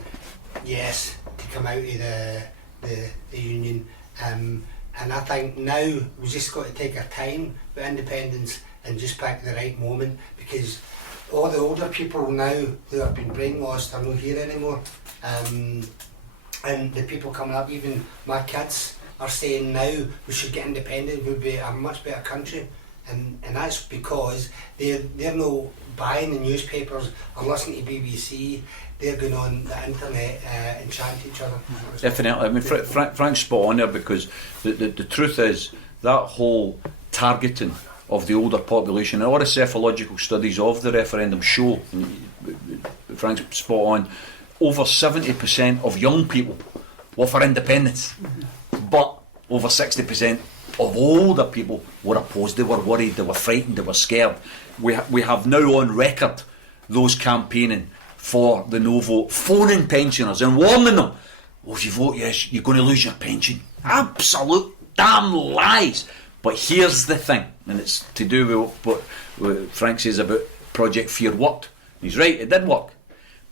yes to come out of the union, and I think now we just got to take our time with independence and just pick the right moment, because all the older people now who have been brainwashed are not here anymore, and the people coming up, even my kids, are saying now we should get independent, we'll be a much better country, and that's because they're not buying the newspapers or listening to BBC. They're going on the internet and chatting to each other. Definitely. I mean, Frank's spot on there, because the truth is that whole targeting of the older population, and all the psychological studies of the referendum show, Frank's spot on, over 70% of young people were for independence, but over 60% of older people were opposed. They were worried, they were frightened, they were scared. We have now on record those campaigning for the no vote, phoning pensioners and warning them, well, if you vote yes, you're going to lose your pension. Absolute damn lies. But here's the thing, and it's to do with what Frank says about Project Fear worked. He's right, it did work,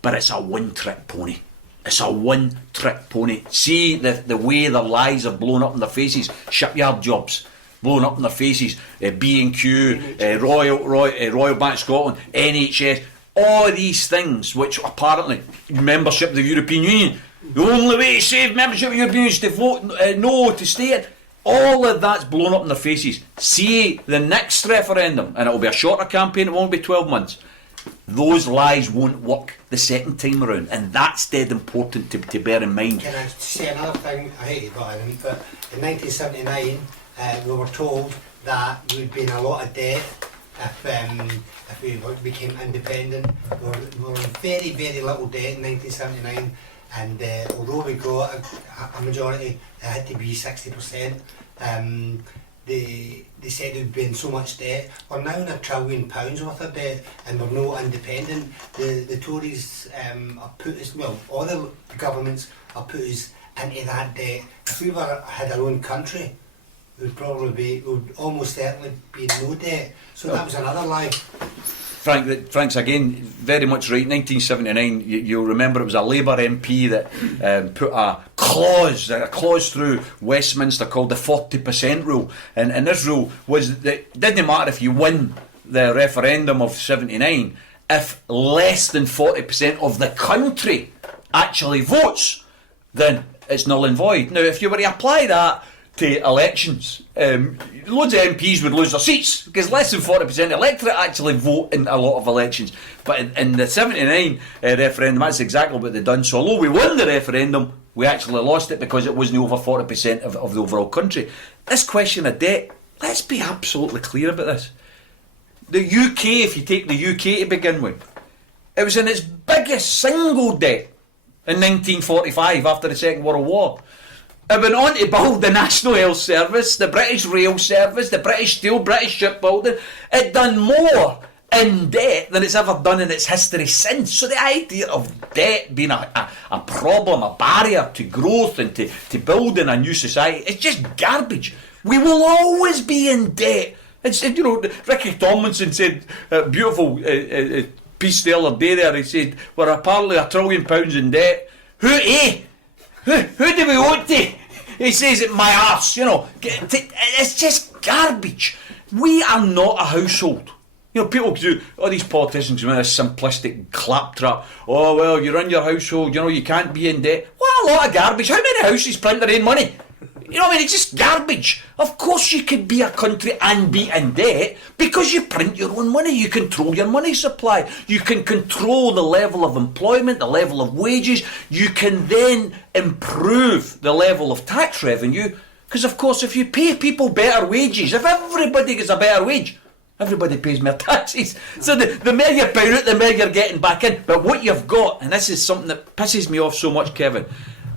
but it's a one-trick pony. It's a one-trick pony. See the way the lies are blown up in their faces. Shipyard jobs blown up in their faces. B&Q, Royal Bank of Scotland, NHS. All these things, which apparently membership of the European Union, the only way to save membership of the European Union is to vote no to stay in. All of that's blown up in their faces. See the next referendum, and it will be a shorter campaign, it won't be 12 months. Those lies won't work the second time around, and that's dead important to bear in mind. Can I say another thing? I hate to butt in, but in 1979 we were told that we'd be in a lot of debt if we became independent. We were in very, very little debt in 1979, and although we got a majority, it had to be 60%. They said we'd been in so much debt. We're now in £1 trillion worth of debt, and we're no independent. The Tories have put us, well, all the governments have put us into that debt. If we had our own country, we'd almost certainly be in no debt. So that was another lie. Frank's again very much right. 1979, you'll remember it was a Labour MP that put a clause through Westminster called the 40% rule, and this rule was that it didn't matter if you win the referendum of 79 if less than 40% of the country actually votes, then it's null and void. Now, if you were to apply that to elections, loads of MPs would lose their seats because less than 40% of the electorate actually vote in a lot of elections. But in the 79 referendum, that's exactly what they've done. So although we won the referendum, we actually lost it because it wasn't over 40% of the overall country. This question of debt, let's be absolutely clear about this. The UK, if you take the UK to begin with, it was in its biggest single debt in 1945 after the Second World War. It went on to build the National Health Service, the British Rail Service, the British Steel, British Shipbuilding. It done more in debt than it's ever done in its history since. So the idea of debt being a problem, a barrier to growth and to building a new society, it's just garbage. We will always be in debt. It's, you know, Ricky Tomlinson said a beautiful piece the other day there. He said, we're apparently £1 trillion in debt. Who do we owe it to? He says it my arse, you know. It's just garbage. We are not a household. You know, people do, all these politicians with this simplistic claptrap. Oh, well, you're in your household, you know, you can't be in debt. What a lot of garbage. How many houses print their own money? You know what I mean? It's just garbage. Of course you could be a country and be in debt because you print your own money. You control your money supply. You can control the level of employment, the level of wages. You can then improve the level of tax revenue because, of course, if you pay people better wages, if everybody gets a better wage, everybody pays more taxes. So the more you pay out, the more you're getting back in. But what you've got, and this is something that pisses me off so much, Kevin,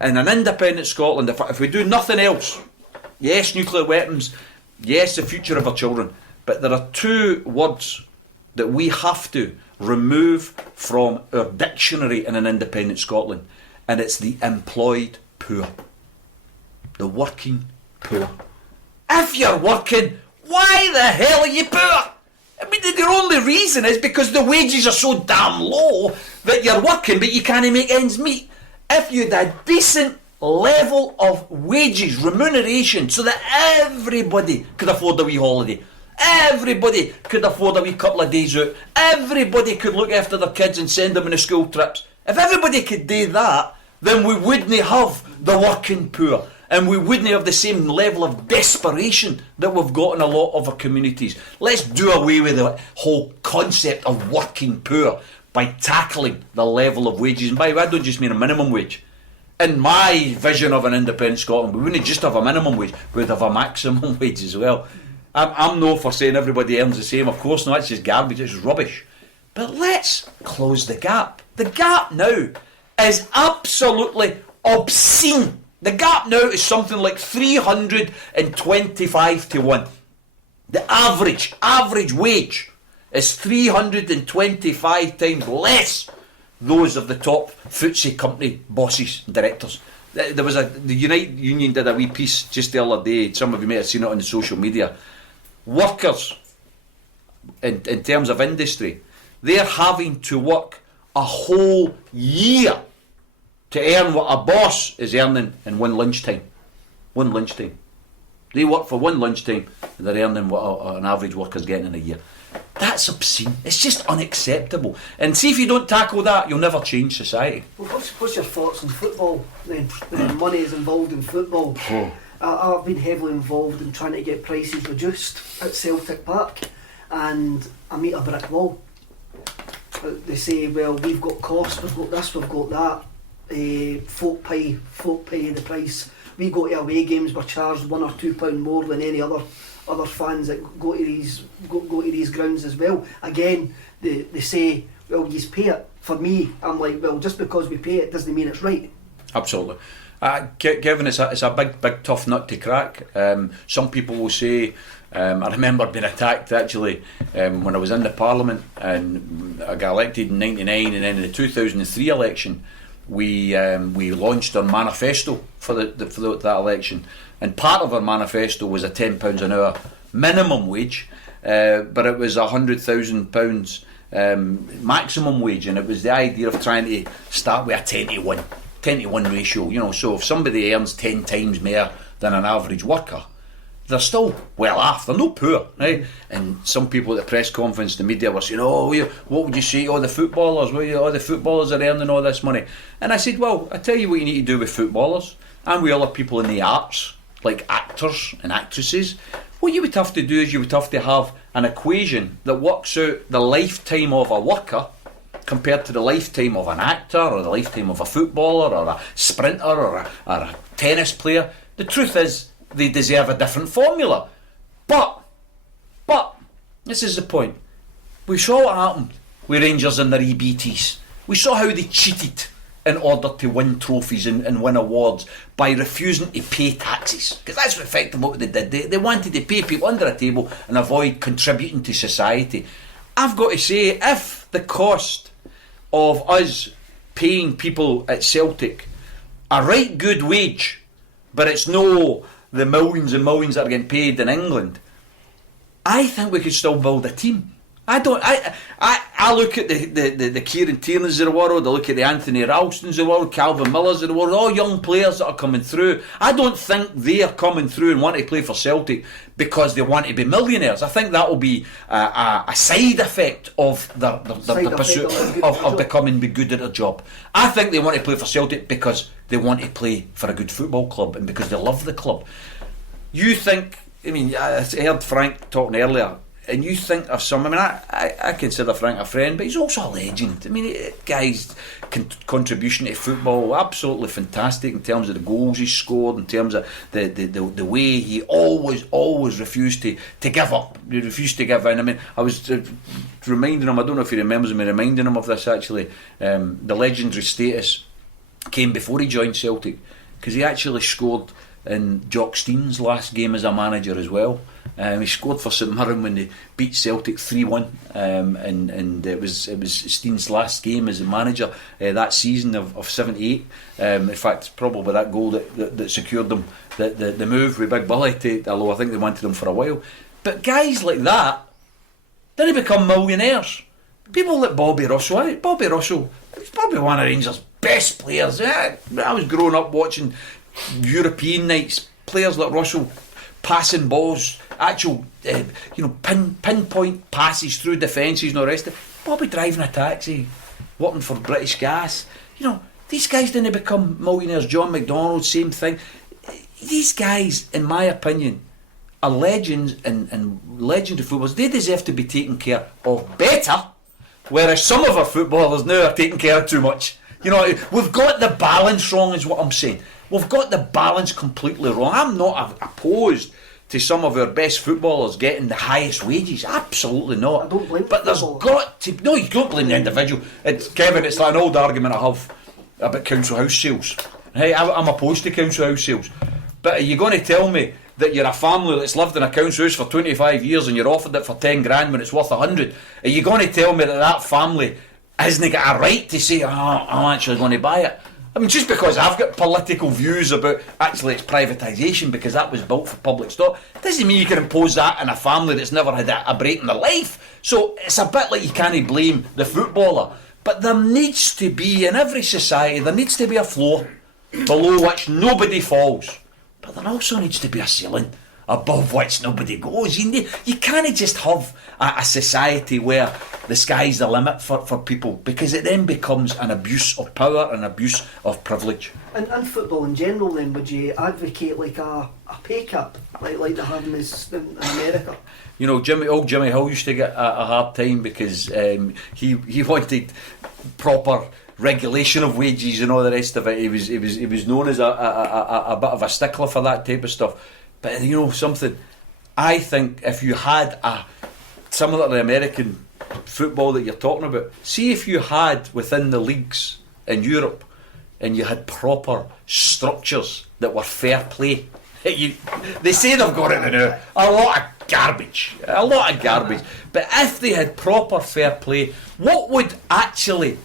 in an independent Scotland, if we do nothing else, yes, nuclear weapons, yes, the future of our children, but there are two words that we have to remove from our dictionary in an independent Scotland, and it's the employed poor. The working poor. If you're working, why the hell are you poor? I mean, the only reason is because the wages are so damn low that you're working but you can't make ends meet. If you had a decent level of wages, remuneration, so that everybody could afford a wee holiday, everybody could afford a wee couple of days out, everybody could look after their kids and send them on the school trips. If everybody could do that, then we wouldn't have the working poor. And we wouldn't have the same level of desperation that we've got in a lot of our communities. Let's do away with the whole concept of working poor by tackling the level of wages. And by the way, I don't just mean a minimum wage. In my vision of an independent Scotland, we wouldn't just have a minimum wage, we'd have a maximum wage as well. I'm no for saying everybody earns the same. Of course not, it's just garbage, it's rubbish. But let's close the gap. The gap now is absolutely obscene. The gap now is something like 325 to 1. The average wage is 325 times less those of the top FTSE company bosses and directors. There was the United Union did a wee piece just the other day. Some of you may have seen it on the social media. Workers, in terms of industry, they're having to work a whole year to earn what a boss is earning in one lunchtime. One lunchtime. They work for one lunchtime and they're earning what an average worker's getting in a year. That's obscene. It's just unacceptable. And see, if you don't tackle that, you'll never change society. Well, what's your thoughts on football? The money is involved in football. Oh. I've been heavily involved in trying to get prices reduced at Celtic Park, and I meet a brick wall. They say, well, we've got costs, we've got this, we've got that. Folk pay the price. We go to away games, we're charged £1 or £2 more than any other fans that go to these grounds as well. Again, they say, well, you pay it. For me, I'm like, well, just because we pay it doesn't mean it's right. Absolutely. Kevin, it's a big tough nut to crack. Some people will say, I remember being attacked actually when I was in the Parliament and I got elected in '99, and then in the 2003 election we launched our manifesto for that election, and part of our manifesto was a £10 an hour minimum wage, but it was £100,000 maximum wage, and it was the idea of trying to start with a 10-to-1 ratio. You know, so if somebody earns 10 times more than an average worker, they're still well off. They're not poor, right? And some people at the press conference, the media were saying, "Oh, what would you say? Oh, the footballers, the footballers are earning all this money." And I said, "Well, I tell you what you need to do with footballers and with other people in the arts, like actors and actresses. What you would have to do is you would have to have an equation that works out the lifetime of a worker compared to the lifetime of an actor or the lifetime of a footballer or a sprinter or a tennis player. The truth is, they deserve a different formula. But, this is the point. We saw what happened with Rangers and their EBTs. We saw how they cheated in order to win trophies and win awards by refusing to pay taxes. Because that's effectively what they did. They wanted to pay people under a table and avoid contributing to society. I've got to say, if the cost of us paying people at Celtic a right good wage, but it's no the millions and millions that are getting paid in England, I think we could still build a team. I look at the Kieran Tiernans of the world, I look at the Anthony Ralstons of the world, Calvin Millers of the world, all young players that are coming through. I don't think they are coming through and want to play for Celtic because they want to be millionaires. I think that will be a side effect of the pursuit of becoming good at their job. I think they want to play for Celtic because they want to play for a good football club and because they love the club. You think, I mean, I heard Frank talking earlier, and you think of some, I mean, I consider Frank a friend, but he's also a legend. I mean, guy's contribution to football, absolutely fantastic in terms of the goals he scored, in terms of the way he always refused to give up. He refused to give in. I mean, I was reminding him, I don't know if he remembers me reminding him of this actually, the legendary status came before he joined Celtic, because he actually scored in Jock Stein's last game as a manager as well. He scored for St Mirren when they beat Celtic 3-1, and it was Stein's last game as a manager that season of 78. In fact, probably that goal that secured them the move with Big Billy, although I think they wanted him for a while. But guys like that, then they become millionaires. People like Bobby Russell. He's probably one of Rangers' best players. I was growing up watching European nights, players like Russell passing balls, actual pinpoint passes through defences and all the rest of it. Bobby driving a taxi, working for British Gas. These guys didn't become millionaires. John McDonald, same thing. These guys, in my opinion, are legends and legendary footballers. They deserve to be taken care of better, whereas some of our footballers now are taken care of too much. We've got the balance wrong, is what I'm saying. We've got the balance completely wrong. I'm not opposed to some of our best footballers getting the highest wages. Absolutely not. I don't blame but there's got to... No, you don't blame the individual. Kevin, it's like an old argument I have about council house sales. Hey, I'm opposed to council house sales. But are you going to tell me that you're a family that's lived in a council house for 25 years and you're offered it for 10 grand when it's worth 100? Are you going to tell me that family hasn't got a right to say, I'm actually going to buy it? I mean, just because I've got political views about actually it's privatisation because that was built for public stock, doesn't mean you can impose that on a family that's never had a break in their life. So it's a bit like you can't blame the footballer. But there needs to be, in every society, there needs to be a floor below which nobody falls. But there also needs to be a ceiling above which nobody goes. You can't just have a society where the sky's the limit for people, because it then becomes an abuse of power and abuse of privilege. And football in general, then, would you advocate like a pay cap like they have in America? Jimmy Hill used to get a hard time because he wanted proper regulation of wages and all the rest of it. He was known as a bit of a stickler for that type of stuff. But something, I think if you had similar to the American football that you're talking about, see if you had within the leagues in Europe and you had proper structures that were fair play. They say they've got it now. A lot of garbage. But if they had proper fair play, what would actually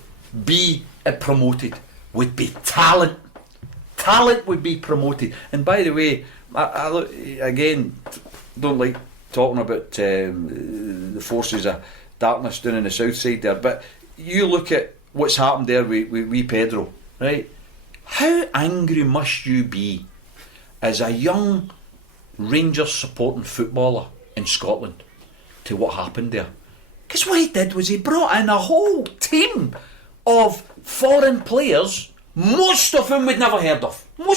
be promoted would be talent. Talent would be promoted. And by the way, I again don't like talking about the forces of darkness down in the south side there, but you look at what's happened there with Pedro, right? How angry must you be as a young Rangers supporting footballer in Scotland to what happened there? Because what he did was he brought in a whole team of foreign players, most of whom we'd never heard of. Now,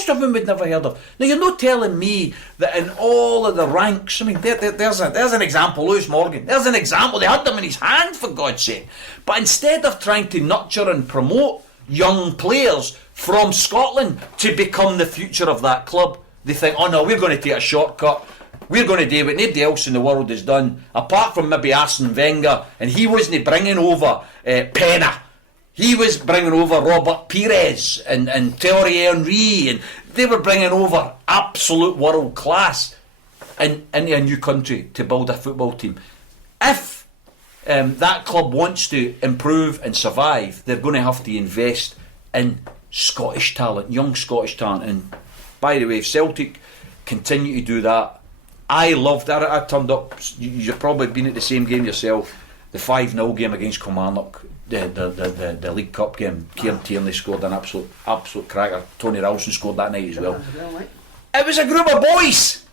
you're not telling me that in all of the ranks, I mean, there's an example, Lewis Morgan. There's an example, they had them in his hand, for God's sake. But instead of trying to nurture and promote young players from Scotland to become the future of that club, they think, oh no, we're going to take a shortcut. We're going to do what nobody else in the world has done, apart from maybe Arsene Wenger, and he wasn't bringing over Pena. He was bringing over Robert Pires and Thierry Henry, and they were bringing over absolute world class into a new country to build a football team. If that club wants to improve and survive, they're going to have to invest in Scottish talent, young Scottish talent. And by the way, if Celtic continue to do that, I loved that. I turned up, you've probably been at the same game yourself. the 5-0 game against Kilmarnock, the League Cup game, Kieran Tierney scored an absolute cracker. Tony Ralston scored that night as well. It was a group of boys,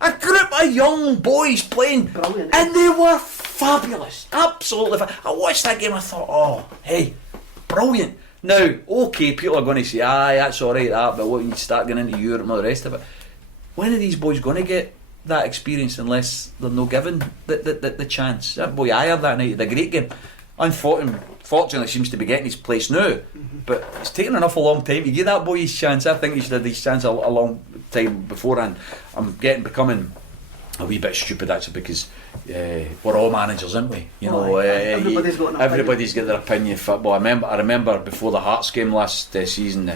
a group of young boys playing, brilliant, and they were fabulous, absolutely. I watched that game, I thought, oh, hey, brilliant. Now, okay, people are going to say, aye, that's alright, that, but what, you start getting into Europe and all the rest of it. When are these boys going to get that experience unless they're not given the chance? That boy Ayer that night had a great game. Unfortunately, seems to be getting his place now, but it's taken a long time to give that boy his chance. I think he should have his chance a long time beforehand. I'm becoming a wee bit stupid actually, because we're all managers, aren't we? You know, everybody's got their opinion of football. I remember before the Hearts game last season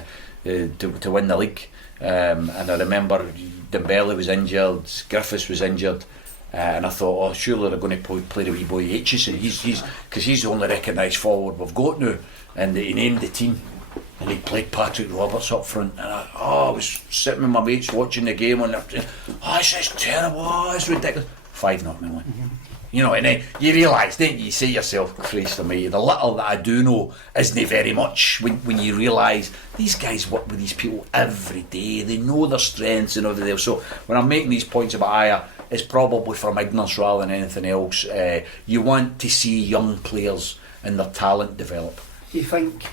to win the league, and I remember Dembele was injured, Griffiths was injured. And I thought, oh, surely they're going to play the wee boy Aitchison. Because he's the only recognised forward we've got now. And he named the team, and he played Patrick Roberts up front. And I was sitting with my mates watching the game, and they're saying, oh, this is terrible, oh, it's ridiculous. 5-0 Milan. You know, and then you realise, don't you? You say to yourself, Christ almighty, the little that I do know isn't very much when you realise these guys work with these people every day. They know their strengths and everything else. So when I'm making these points about Ayer, it's probably from ignorance rather than anything else. You want to see young players and their talent develop. You think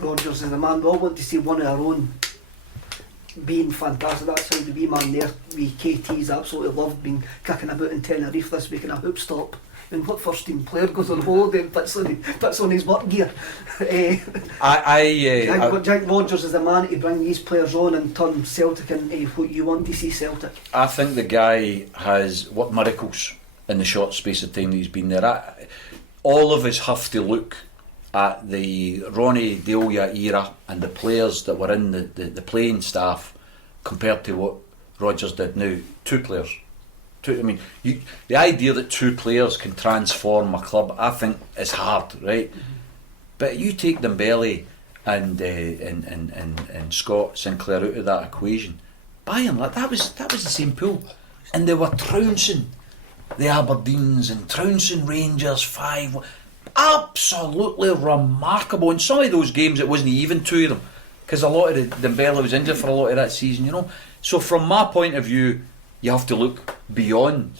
Rodgers is the man? We all want to see one of our own being fantastic. That's how the wee man there, wee KT's absolutely loved being kicking about in Tenerife this week in a hoop stop. And what first team player goes on holiday and puts on his work gear? Jack Rodgers is the man to bring these players on and turn Celtic into what you want to see Celtic. I think the guy has worked miracles in the short space of time that he's been there. All of us have to look at the Ronnie Delia era and the players that were in the playing staff compared to what Rodgers did now. Two players. The idea that two players can transform a club, I think, is hard, right? But you take Dembele and Scott Sinclair out of that equation, by and large, that was the same pool, and they were trouncing the Aberdeens and trouncing Rangers 5. Absolutely remarkable. In some of those games, it wasn't even two of them, because a lot of Dembele was injured for a lot of that season, you know. So from my point of view, you have to look beyond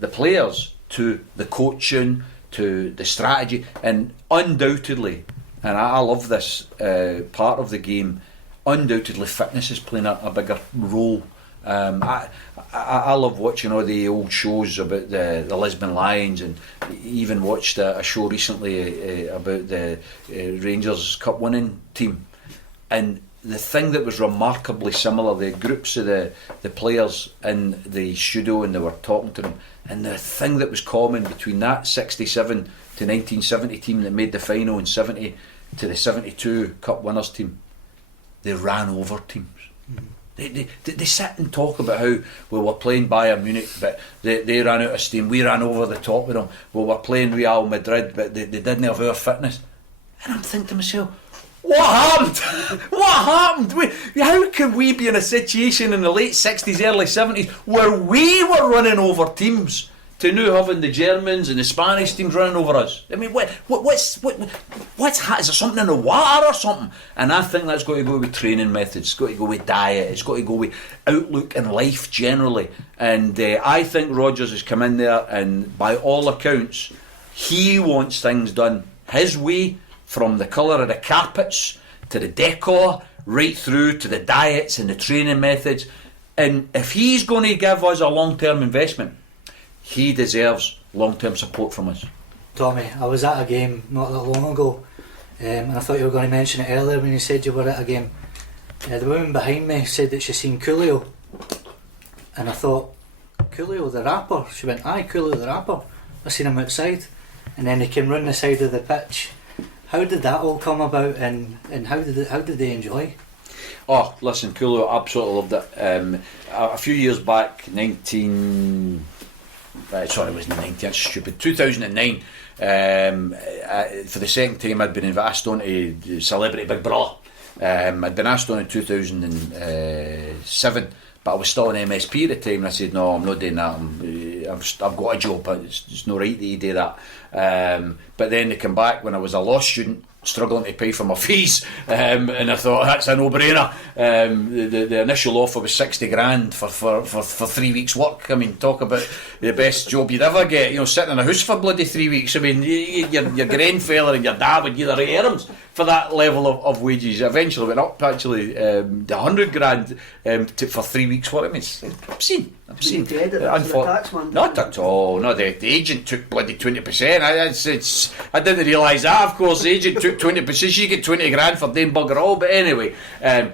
the players to the coaching, to the strategy, and undoubtedly, and I love this part of the game, undoubtedly fitness is playing a bigger role. I love watching all the old shows about the Lisbon Lions, and even watched a show recently about the Rangers Cup winning team. And the thing that was remarkably similar, the groups of the players in the studio, and they were talking to them, and the thing that was common between that 67 to 1970 team that made the final, and 70 to the 72 Cup winners team, they ran over teams. They sit and talk about how we were playing Bayern Munich, but they ran out of steam. We ran over the top of them. We were playing Real Madrid, but they didn't have our fitness. And I'm thinking to myself, what happened? What happened? How can we be in a situation in the late 60s, early 70s where we were running over teams to now having the Germans and the Spanish teams running over us? I mean, what's is there something in the water or something? And I think that's got to go with training methods. It's got to go with diet. It's got to go with outlook in life generally. And I think Rodgers has come in there, and by all accounts, he wants things done his way, from the colour of the carpets to the decor, right through to the diets and the training methods. And if he's going to give us a long-term investment, he deserves long-term support from us. Tommy, I was at a game not that long ago, and I thought you were going to mention it earlier when you said you were at a game. The woman behind me said that she's seen Coolio, and I thought, Coolio the rapper? She went, aye, Coolio the rapper. I seen him outside, and then he came round the side of the pitch. How did that all come about, and how did they enjoy? Oh, listen, Coolio, absolutely loved it. A few years back, 2009, for the second time I'd been asked on to Celebrity Big Brother. I'd been asked on in 2007, but I was still an MSP at the time, and I said, no, I'm not doing that. I've got a job, but it's not right that you do that. But then they come back when I was a law student, struggling to pay for my fees, and I thought that's a no-brainer. The initial offer was 60 grand for 3 weeks work. I mean, talk about the best job you'd ever get, you know, sitting in a house for bloody 3 weeks. I mean, your grandfather and your dad would give their arms for that level of wages. Eventually went up actually to 100 grand for 3 weeks work. I mean, it's obscene. Not at all. No, the agent took bloody 20%. I didn't realise that. Of course, the agent took 20%. She get 20 grand for doing bugger all. But anyway, I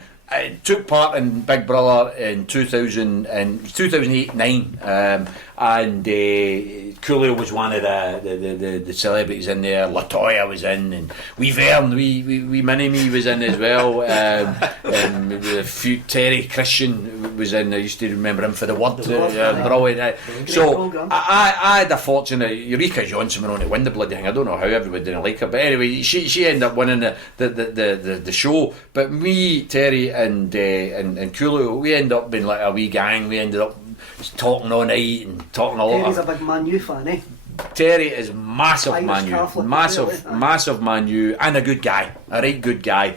took part in Big Brother in 2008-9, and Coolio was one of the celebrities in there. Latoya was in, and Vern, wee mini-me was in as well. A few, Terry Christian was in. I used to remember him for the Word. Brilliant. So I had a fortune. Eureka Johnson went on to win the bloody thing. I don't know how everybody didn't like her, but anyway, she ended up winning the show. But me, Terry, and Coolio, we ended up being like a wee gang. We ended up talking all night and talking a lot. Terry's a big Man U fan, eh? Terry is massive Man U, massive Man U, and a good guy, a right good guy.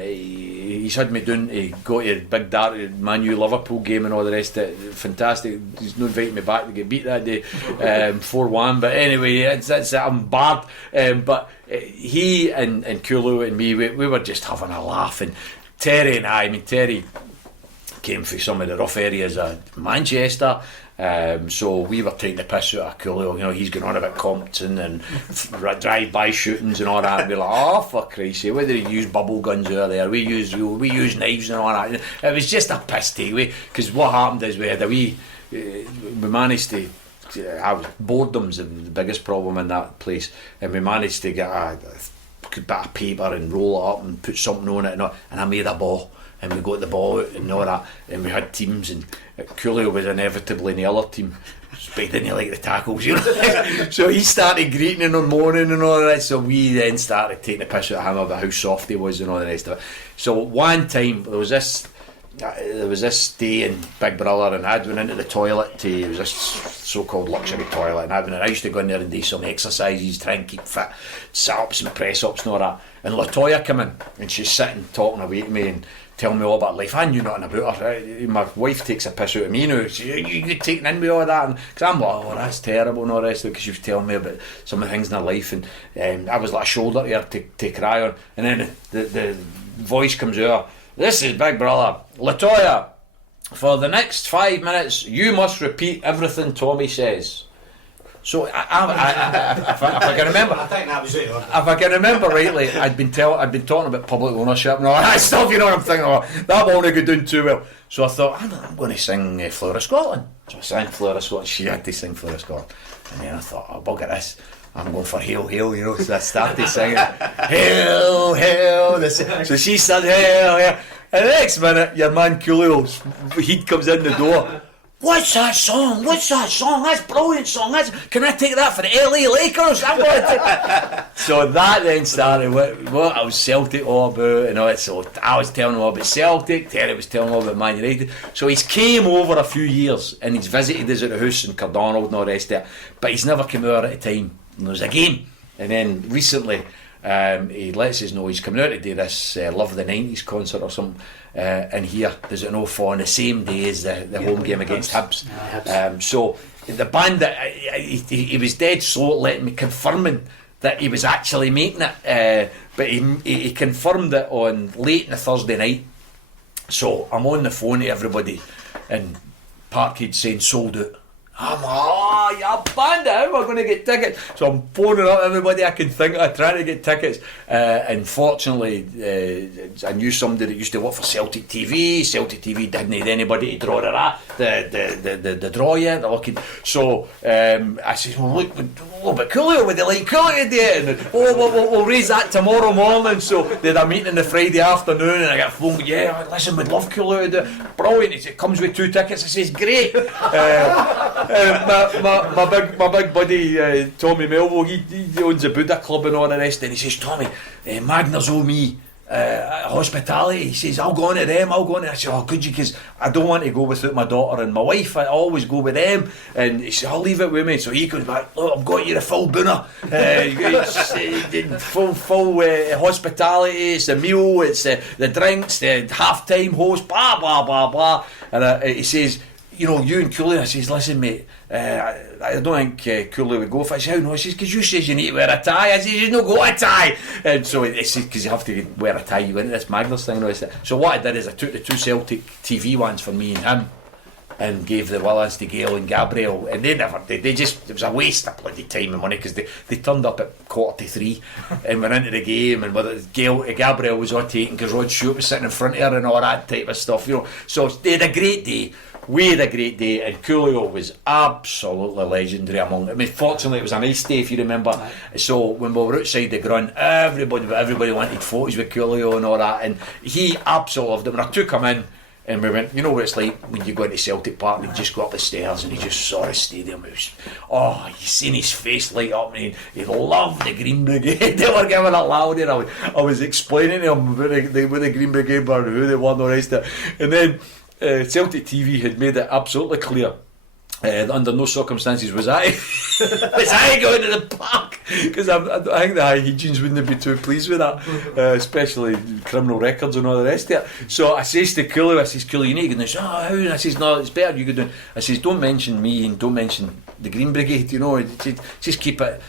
He's had me doing to go to a big dark Man U Liverpool game and all the rest of it. Fantastic. He's not inviting me back to get beat that day, 4-1. But anyway, I'm barred. But he and Coolio and me, we were just having a laugh. And Terry came from some of the rough areas of Manchester, so we were taking the piss out of Coolio. You know, he's going on about Compton and drive-by shootings and all that, and we're like, oh, for Christ's sake, whether he used bubble guns out there, we use knives and all that. It was just a piss take, because what happened is we managed to, boredom's the biggest problem in that place, and we managed to get a bit of paper and roll it up and put something on it, and I made a ball. And we got the ball out and all that, and we had teams, and Coolio was inevitably in the other team, but he didn't like the tackles, you know. So he started greeting him on morning and all that. So we then started taking the piss out of him about how soft he was and all the rest of it. So one time there was this day in Big Brother, and I'd went into the toilet it was this so-called luxury toilet, and I used to go in there and do some exercises, try and keep fit, sit-ups and press-ups and all that. And Latoya came in, and she's sitting talking away to me and telling me all about life. I knew nothing about her. My wife takes a piss out of me now. You get taken in with all that, because I'm like, oh, that's terrible and all the rest of it, because she was telling me about some of the things in her life, and I was like a shoulder to her to cry on. And then the voice comes out, this is Big Brother. Latoya, for the next 5 minutes, you must repeat everything Tommy says. So if I can remember, I think that was it. If I can remember rightly, I'd been talking about public ownership and all that stuff. You know what I'm thinking? Oh, that won't go doing too well. So I thought, I'm going to sing Flower of Scotland. So I sang Flower of Scotland. She had to sing Flower of Scotland, and then I thought, oh, bugger this. I'm going for Hail, Hail, you know. So I started singing Hail, Hail. So she started Hail, Hail. And the next minute, your man Coolio's heat comes in the door. What's that song? That's a brilliant song. Can I take that for the LA Lakers? I'm going to take. So that then started what I was Celtic all about and all that. So I was telling him all about Celtic, Terry was telling him all about Man United. So he's came over a few years and he's visited us at the house in Cardonald and all the rest of it. But he's never come over at a time. And there was a game. And then recently he lets us know he's coming out to do this Love the 90s concert or something. And here, does it no fall on the same day as the home game against Hibs. So the band, he was dead slow at letting me confirming that he was actually making it, but he confirmed it on late in the Thursday night. So I'm on the phone to everybody, and Parkhead saying sold out. I'm like, oh, you're bandit, how am I going to get tickets? So I'm phoning up everybody I can think of, trying to get tickets. And fortunately, I knew somebody that used to work for Celtic TV. Celtic TV didn't need anybody to draw the draw yet. So I said, well, look, but Coolio, would they like Coolio today? And we'll raise that tomorrow morning. So they had a meeting on the Friday afternoon, and I got a phone, yeah, listen, we'd love Coolio to do it. Brilliant. He said, comes with 2 tickets. I says, great. My big buddy Tommy Melville, he owns a Buddha club and all the rest, and he says, Tommy, Magners owe me hospitality. He says, I'll go on to them, I'll go on to them. I said, oh, could you? Because I don't want to go without my daughter and my wife. I always go with them. And he said, I'll leave it with me. So he comes back, look, I've got you the full booner. Full hospitality, it's the meal, it's the drinks, the half-time host, blah, blah, blah, blah. And he says, you know, you and Coolio. I says, listen, mate, I don't think Coolio would go for it. I said, how no? He says, because you says you need to wear a tie. I says, you don't got a tie. And so he says, because you have to wear a tie, you went to this Magnus thing. So what I did is I took the 2 Celtic TV ones for me and him and gave the Willis to Gail and Gabriel, and they just, it was a waste of bloody time and money, because they turned up at 2:45 and went into the game, and whether Gabriel was rotating because Rod Stewart was sitting in front of her and all that type of stuff, you know. So they had a great day. We had a great day, and Coolio was absolutely legendary among. I mean, fortunately, it was a nice day, if you remember. Right. So when we were outside the grunt, everybody wanted photos with Coolio and all that, and he absolutely loved it. When I took him in, and we went, you know what it's like when you go into Celtic Park and you just go up the stairs and he just saw the stadium. It was, you seen his face light up, and he loved the Green Brigade. They were giving it loud, and I was explaining to him with the Green Brigade were, who they were, and the rest of it. And then Celtic TV had made it absolutely clear that under no circumstances was I going to the park, because I think the high Hegians wouldn't be too pleased with that, especially criminal records and all the rest of it. So I says to Coolio, Coolio, you need to go. And how? And I says, no, it's better you go down. I says, don't mention me and don't mention the Green Brigade, you know, just keep it.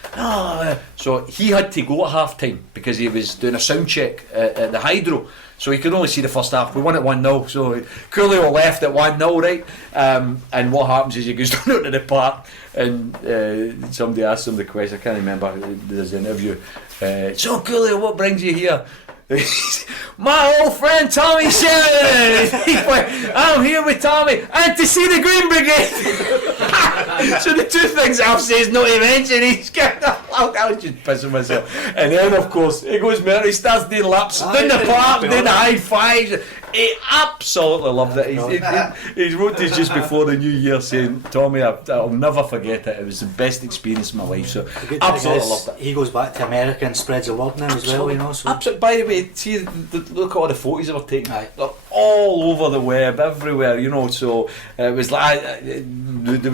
So he had to go at half time because he was doing a sound check at the Hydro. So he could only see the first half. We won at 1-0, so Coolio left at 1-0, right? And what happens is he goes down out to the park, and somebody asked him the question, I can't remember, there's an interview. So Coolio, what brings you here? My old friend Tommy Sheridan. I'm here with Tommy and to see the Green Brigade. So the 2 things Alf says not to mention, he's getting I was just pissing myself. And then of course he goes there, he starts doing laps down the park, doing the high fives. He absolutely loved it. He wrote this just before the new year saying, Tommy, I'll never forget it. It was the best experience of my life. So absolutely loved it. He goes back to America and spreads the word now as well, you know. So. Absolutely. By the way, see, look at all the photos that were taken. Aye. They're all over the web, everywhere, you know. So it was like the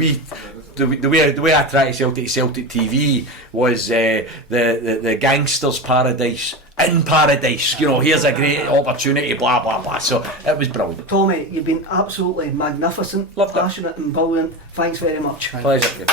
way I tried Celtic TV was the gangster's paradise. In paradise, you know, here's a great opportunity, blah blah blah. So it was brilliant. Tommy, you've been absolutely magnificent, loved passionate and brilliant. Thanks very much. Pleasure.